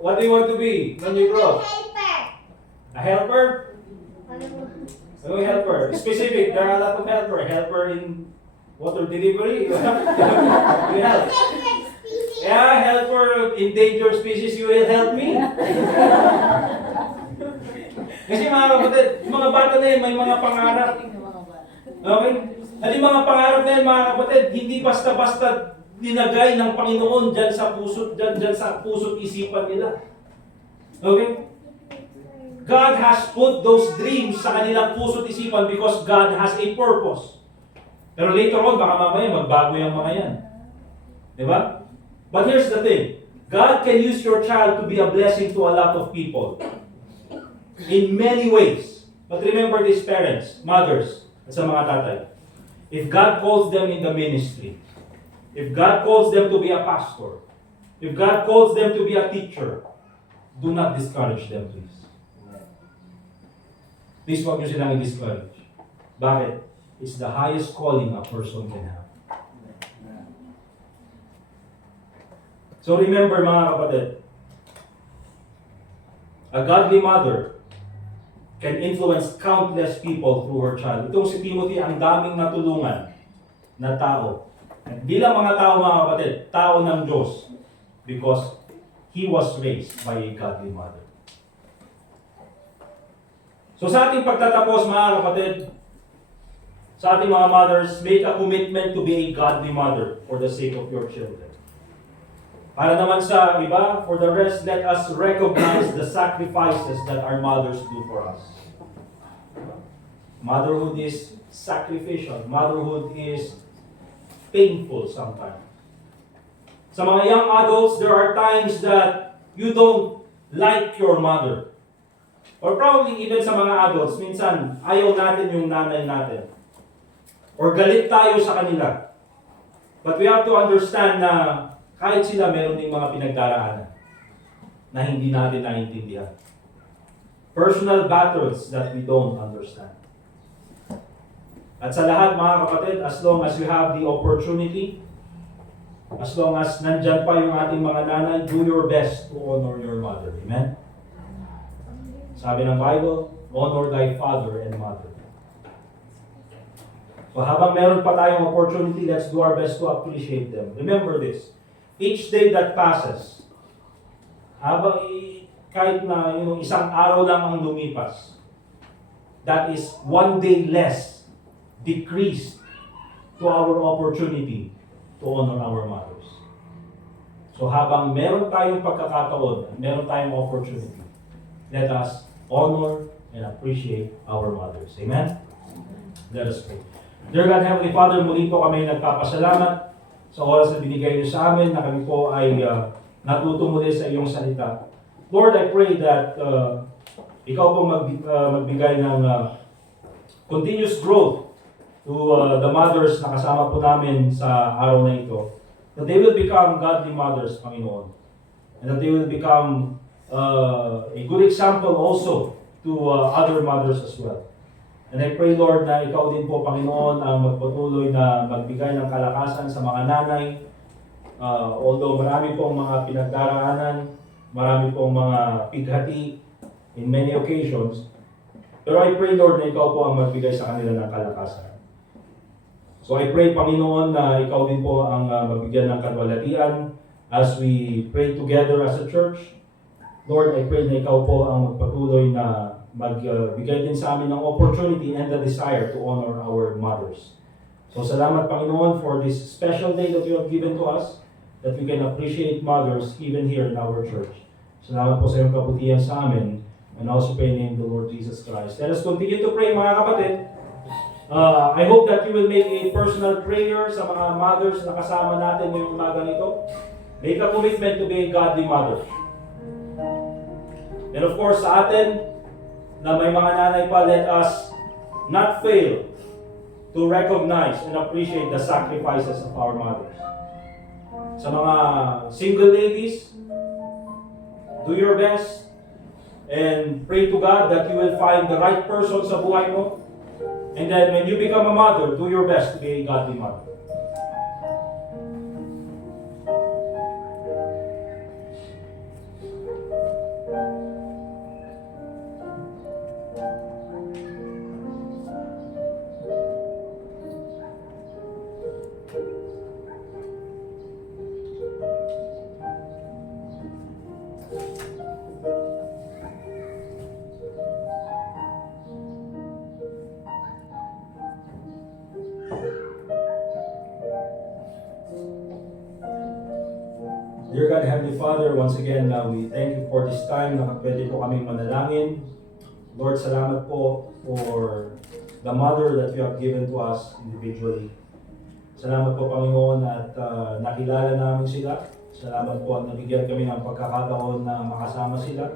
What do you want to be when you grow up? A helper? Ano helper? Specific, there are a lot of helper. Helper in water delivery. You help. Yeah, helper in endangered species, you will help me. Kasi mga kapatid, yung mga bata na yun, may mga pangarap. Okay? At yung mga pangarap na yun, mga kapatid, hindi basta-basta dinagay ng Panginoon dyan sa puso't isipan nila. Okay? God has put those dreams sa kanilang puso't isipan because God has a purpose. Pero later on, baka mamaya magbago yung mga yan. Di ba? But here's the thing. God can use your child to be a blessing to a lot of people. In many ways. But remember these parents, mothers, at sa mga tatay. If God calls them in the ministry, if God calls them to be a pastor, if God calls them to be a teacher, do not discourage them, please. Please huwag nyo silang i-discourage. Bakit? It's the highest calling a person can have. So remember mga kapatid, a godly mother can influence countless people through her child. Itong si Timothy, ang daming natulungan na tao. At bilang mga tao mga kapatid, tao ng Diyos because he was raised by a godly mother. So sa ating pagtatapos mga kapatid, sa ating mga mothers, make a commitment to be a godly mother for the sake of your children. Para naman sa iba, for the rest, let us recognize the sacrifices that our mothers do for us. Motherhood is sacrificial. Motherhood is painful sometimes. Sa mga young adults, there are times that you don't like your mother. Or probably even sa mga adults, minsan ayaw natin yung nanay natin. Or galit tayo sa kanila. But we have to understand na kahit sila meron ding mga pinagdaraanan na hindi natin naiintindihan. Personal battles that we don't understand. At sa lahat mga kapatid, as long as you have the opportunity, as long as nandyan pa yung ating mga nanay, do your best to honor your mother. Amen? Sabi ng Bible, honor thy father and mother. So habang meron pa tayong opportunity, let's do our best to appreciate them. Remember this. Each day that passes, kahit na isang araw lang ang lumipas, that is one day less decreased to our opportunity to honor our mothers. So habang meron tayong pagkakataon, meron tayong opportunity, let us honor and appreciate our mothers. Amen? Let us pray. Dear God, Heavenly Father, muli po kami nagpapasalamat sa oras na binigay niyo sa amin na kami po ay natuto muli sa iyong salita. Lord, I pray that ikaw po magbigay ng continuous growth to the mothers na kasama po namin sa araw na ito. That they will become godly mothers, Panginoon. And that they will become a good example also to other mothers as well. And I pray, Lord, na ikaw din po, Panginoon, ang magpatuloy na magbigay ng kalakasan sa mga nanay. Although marami pong mga pinagdaraanan, marami pong mga pighati in many occasions. Pero I pray, Lord, na ikaw po ang magbigay sa kanila ng kalakasan. So I pray, Panginoon, na ikaw din po ang magbigyan ng kalwalatian as we pray together as a church. Lord, I pray na ikaw po ang magpatuloy na magbigay din sa amin ng opportunity and the desire to honor our mothers. So salamat, Panginoon, for this special day that you have given to us, that we can appreciate mothers even here in our church. Salamat po sa iyong kabutihan sa amin, and also pray in the name of the Lord Jesus Christ. Let us continue to pray, mga kapatid. I hope that you will make a personal prayer sa mga mothers na kasama natin ngayong umagang ito. Make a commitment to be a godly mother. And of course, sa atin, na may mga nanay pa, let us not fail to recognize and appreciate the sacrifices of our mothers. Sa mga single ladies, do your best and pray to God that you will find the right person sa buhay mo. And then when you become a mother, do your best to be a godly mother. Dear God, Heavenly Father, once again, we thank you for this time na pwede po kami manalangin. Lord, salamat po for the mother that you have given to us individually. Salamat po, Panginoon, at nakilala namin sila. Salamat po at nabigyan kami ng pagkakataon na makasama sila.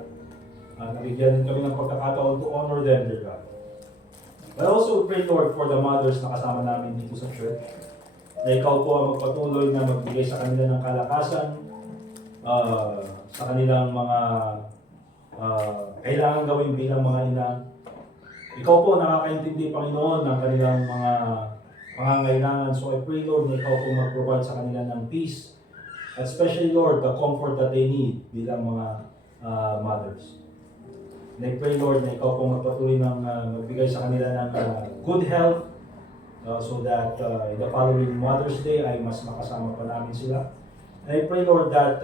Nabigyan din kami ng pagkakataon to honor them, dear God. But also pray, Lord, for the mothers na kasama namin dito sa church. Na ikaw po ang magpatuloy na magbigay sa kanila ng kalakasan, sa kanilang mga kailangan gawin bilang mga ina. Ikaw po nakakaintindi, Panginoon, ng kanilang mga pangangailangan. So I pray, Lord, na ikaw po mag-provide sa kanila ng peace, especially, Lord, the comfort that they need bilang mga mothers. And I pray, Lord, na ikaw po magpatuloy ng magbigay sa kanila ng good health, so that in the following Mother's Day ay mas makasama pa namin sila. And I pray, Lord, that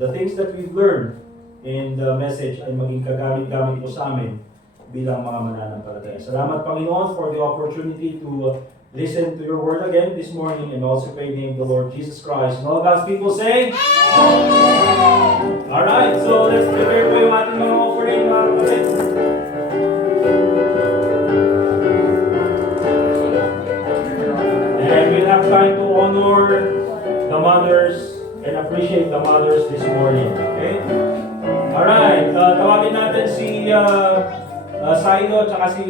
the things that we've learned in the message ay maging kagamit-gamit po sa amin bilang mga mananampalataya. Salamat, Panginoon, for the opportunity to listen to your word again this morning, and also pray in the name of the Lord Jesus Christ. And all God's people say, Alright, so let's prepare po yung ating mga offering, mga kapatid. And we'll have time to honor the mothers and appreciate the mothers this morning. Okay? Alright, tawagin natin si Saido at saka si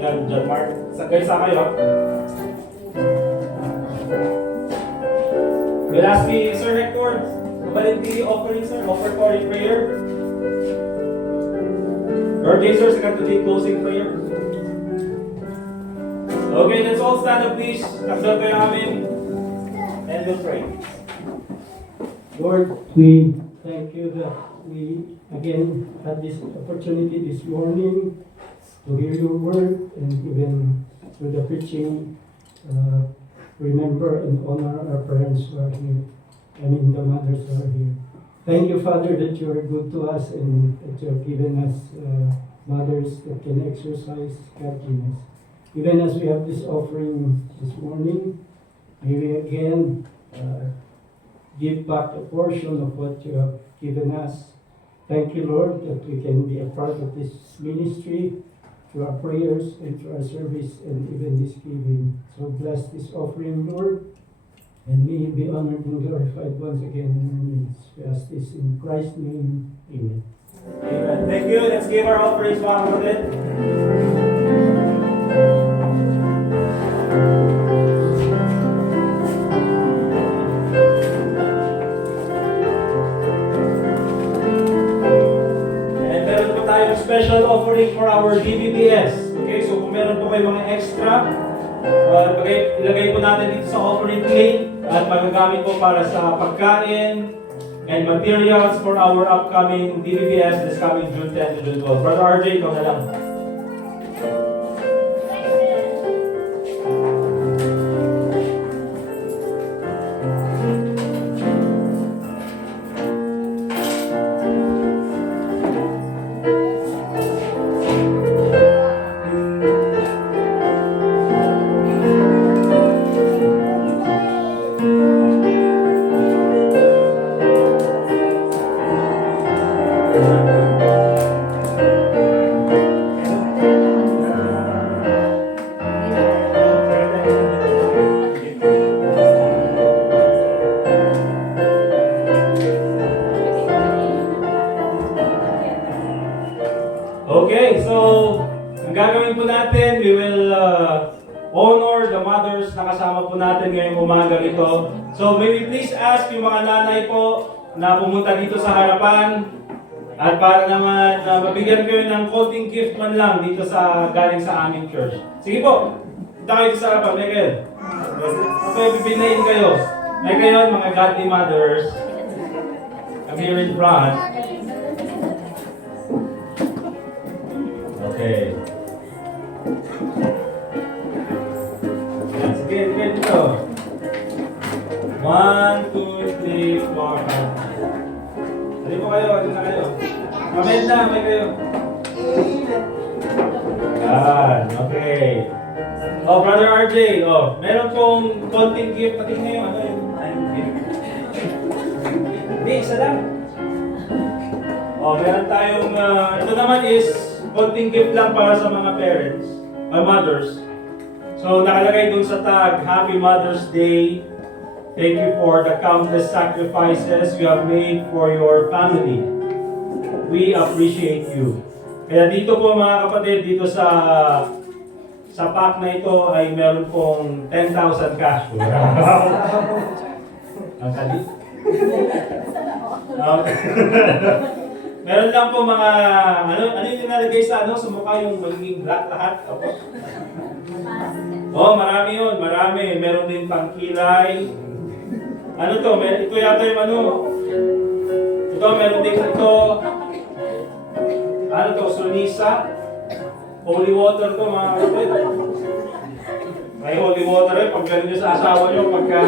John Mark. Kayo sa kayo. We'll ask me, Sir Hector, kabalit the offering, sir. Offer for in prayer. Birthday, sir, second to the closing prayer. Okay, let's all stand up, please. Takdal kayo amin. And we'll pray. Lord, we thank you that we again had this opportunity this morning to hear your word, and even through the preaching, remember and honor our parents who are here. I mean, the mothers who are here. Thank you, Father, that you are good to us and that you have given us mothers that can exercise godliness. Even as we have this offering this morning, may we again give back a portion of what you have given us. Thank you, Lord, that we can be a part of this ministry through our prayers and through our service and even this giving. So bless this offering, Lord, and may you be honored and glorified once again in our midst. We ask this in Christ's name. Amen. Amen. Thank you. Let's give our offerings, mga kapatid. Special offering for our DBBS. Okay, so kung meron po kayo mga extra, ilagay po natin dito sa offering plate at magagamit po para sa pagkain and materials for our upcoming DBBS this coming June 10 to June 12. Brother RJ, ikaw na lang. Okay, so ang gagawin po natin, we will honor the mothers na kasama po natin ngayong umaga ito. So may we please ask yung mga nanay po na pumunta dito sa harapan at para naman mabigyan kayo ng konting gift man lang dito sa galing sa aming church. Sige po, punta kayo sa harapan, Michael. Okay, bibinayin kayo. May kayo mga godly mothers. Come here in front. Okay. Yan, sige, sige dito. 1, 2, 3, 4, 5. Dali po kayo, dali na kayo. Mamaya na, may kayo. Yan, okay. Oh, Brother RJ, oh, meron pong konting gift. Pati ngayon, ano yun? Hindi, isa lang. Oh, meron tayong, ito naman is konting gift lang para sa mga parents, mothers. So nakalagay dun sa tag, Happy Mother's Day. Thank you for the countless sacrifices you have made for your family. We appreciate you. Kaya dito po mga kapatid, dito sa pack na ito ay meron pong 10,000 cash. Ang kali. Meron lang po mga, ano yung nalagay sa sa mukha yung magiging black lahat. Oh, marami yun, marami. Meron din pangkilay. Ano to? Ito yata yung Ito, meron din ito. Ano to? Sunisa. Holy water to mga kapatid. May holy water pag galing nyo sa asawa nyo pagka...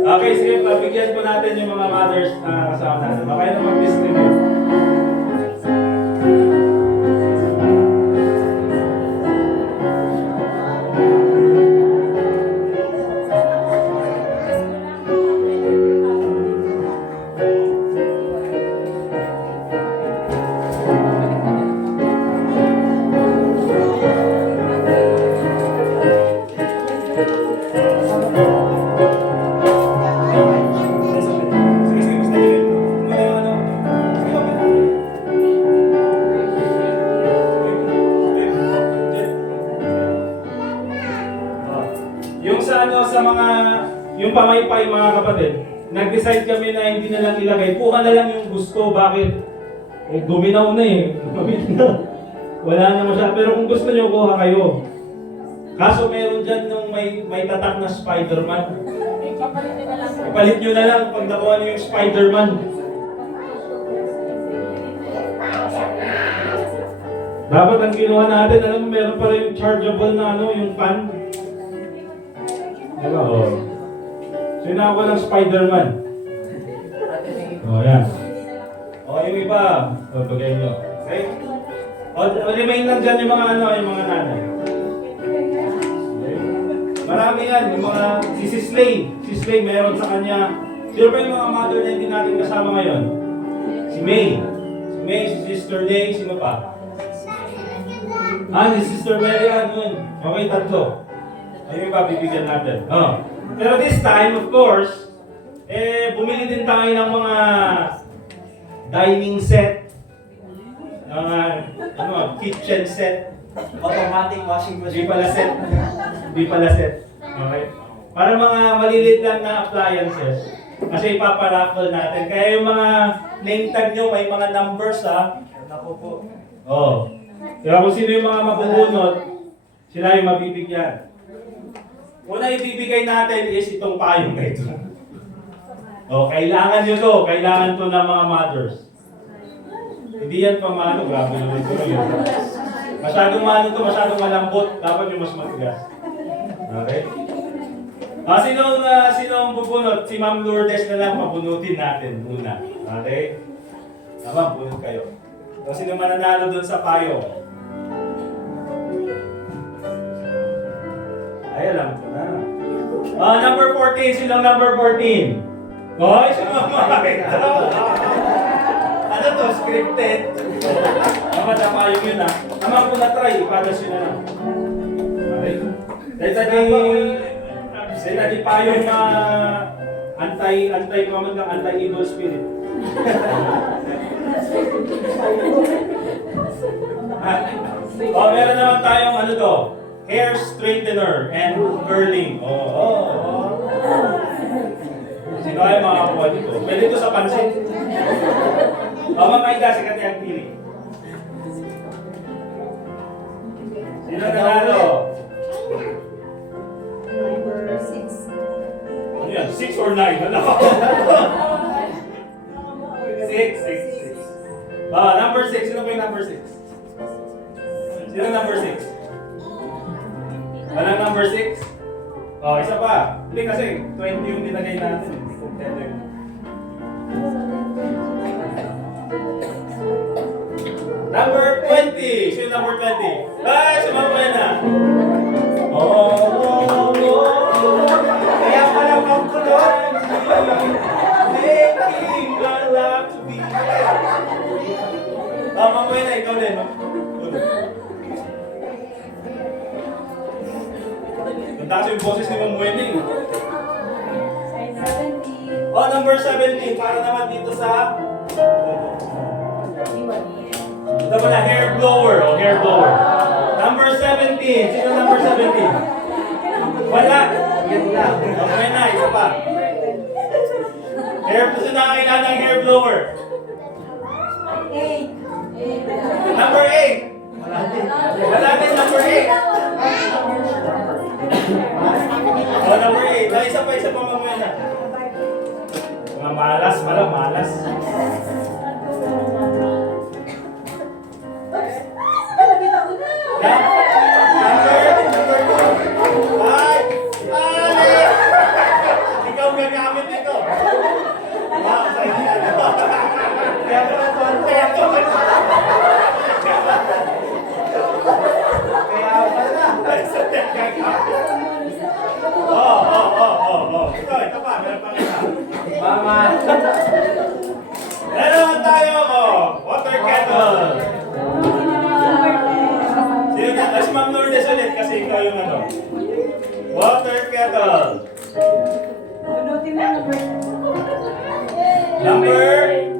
Okay, sige, pabigyan po natin yung mga mothers na kasama natin. Makaya na mag-distribute. Yung pamaypay mga kapatid, nag-decide kami na hindi na lang ilagay. Kuha na lang yung gusto. Bakit? Guminaw na eh. Wala na masyado. Pero kung gusto nyo, kuha kayo. Kaso meron dyan nung may tatak na Spider-Man. Ipalit nyo na lang pag nakuha nyo yung Spider-Man. Dapat ang ginawa natin, alam mo, meron pa rin yung chargeable na yung fan. Diba? Sino ako ng Spider-Man? Yan. Yung iba. Bagay nyo. Okay? Remain lang dyan yung mga yung mga nanay. Okay? Marami yan. Yung mga, si Sisley. Sisley, meron sa kanya. Sino pa yung mga mother na hindi natin kasama ngayon? Si May. Si May, si Sister Day, sino pa? Si Sister Mary Ann. Okay, tatlo. Ayun yung bibigyan natin. Pero this time, of course, bumili din tayo ng mga dining set, kitchen set, Automatic washing machine. Di pala set. Okay? Para mga maliliit lang na appliances. Kasi ipaparaffle natin. Kaya yung mga name tag nyo, may mga numbers Naku po. Kaya kung sino yung mga mabubunot, sila yung mabibigyan. Una ibibigay natin is itong payong na ito. Kailangan nyo to. Kailangan to ng mga mothers. Hindi yan pamano. Grabe naman ito. Masyadong to, masyadong malambot. Dapat yung mas matigas. Okay? Sino ang bubunot? Si Ma'am Lourdes na lang pabunutin natin muna. Okay? Tama, bunot kayo. Sino mananalo dun sa payong? Ay, alam ko na. Number 14. Sinong number 14? Sumamay. Ano to? Scripted. Tama yung yun Tama ko na try. Ipadas yun na lang. Okay? Dahil tadi payong anti-evil spirit. Meron naman tayong hair straightener and curling. Sino kayo makakuha dito? Pwede ito sa pansit. Ma'am Aida, sikat yung pili. Sino nanalo? Number 6. Ano yan? 6 or 9? Ano? 6. Number 6. Sino ba yung number 6? Sino number 6? Walang number 6? Isa pa. Hindi kasi 20 yung nilagay natin. Hindi kompleto yun. Number 20! Sino number 20? Sumama na! Kaya pala pang kulot! Making our love to be here! Mamaya na, ikaw din. Taas yung boses ni Ma'am Wendy. 17. Oh, number 17. Para naman dito sa... Ito pala, hair blower. Oh, hair blower. Number 17. Sino number 17? Wala. Yan lang. Okay na, isa pa. Sino nakakailan ng hair blower? 8. Number 8. Wala din number 8. Oh, number 8. Dahil isa pa mamaya na. Mga malas pala, malas. Ikaw gagamit ito. Wow, sa inyo. Kaya pala kaya Ito pa, meron pa kita. Mama. Meron naman tayo, water kettle. Sino na? Si Ma'am Lourdes ulit kasi ikaw yung ano. Water kettle. Number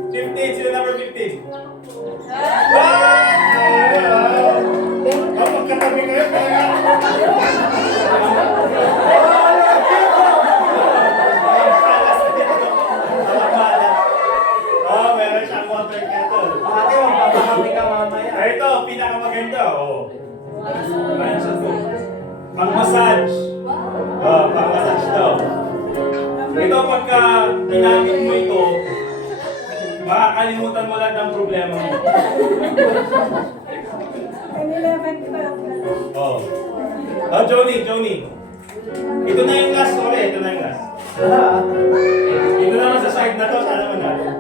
15. Sino number 15? Wow! Kapag katabi kayo, kaya... Oh, meron siyang water kettle. Ate, magpapakami ka mamaya. Ito, pinakamaganda. Ayan siya to. Pang-massage. Pang-massage daw. Ito, pagka ginamit mo ito, makakalimutan mo lahat ng problema mo. Joni. Ito na yung last, sorry. Ito na yung last. Ito naman sa side na to, sana man natin.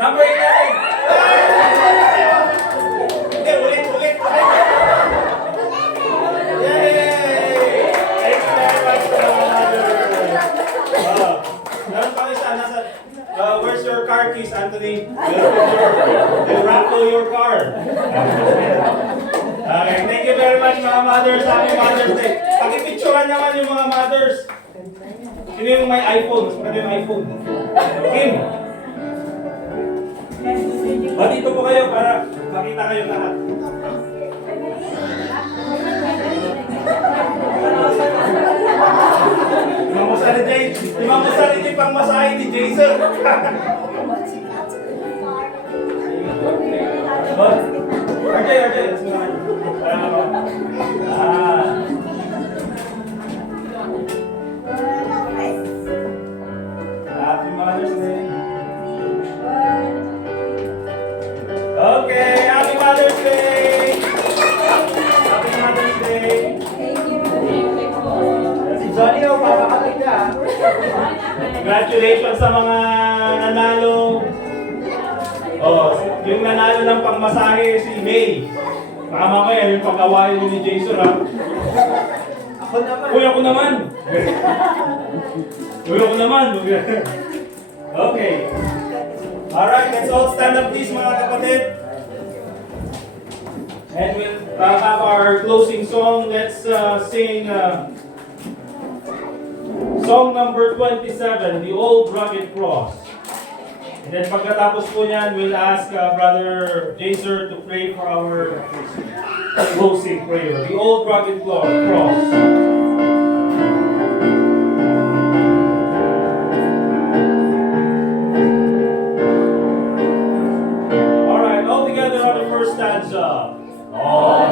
Number 11! Hindi, ulit! Yay! Thanks very much, meron pa rin siya, where's your car keys, Anthony? We'll raffle your car. Okay, thank you very much mga mothers. Happy Mother's Day. Pakipicturean naman yung mga mothers. Sino yung may iPhone? Sino yung iPhone? Kim! Dito po kayo para makita kayo lahat. Imam Musari pang masahe ni Jason. RJ. Happy Mother's Day. Okay, Happy Mother's Day. Happy Mother's Day. Si Johnny, papakami ka. Congratulations sa mga nanalo. Yung nanalo ng pangmasahe si May. Baka mamaya yung pag-awayan ni Jason, ha? Ako naman. Uy, ako naman. Okay. Alright, let's all stand up please mga kapatid. And we'll have our closing song. Let's sing song number 27, The Old Rugged Cross. And then pagkatapos po niyan, we'll ask Brother Jason to pray for our closing prayer. The Old Rugged Cross. Alright, all together on the first stanza. All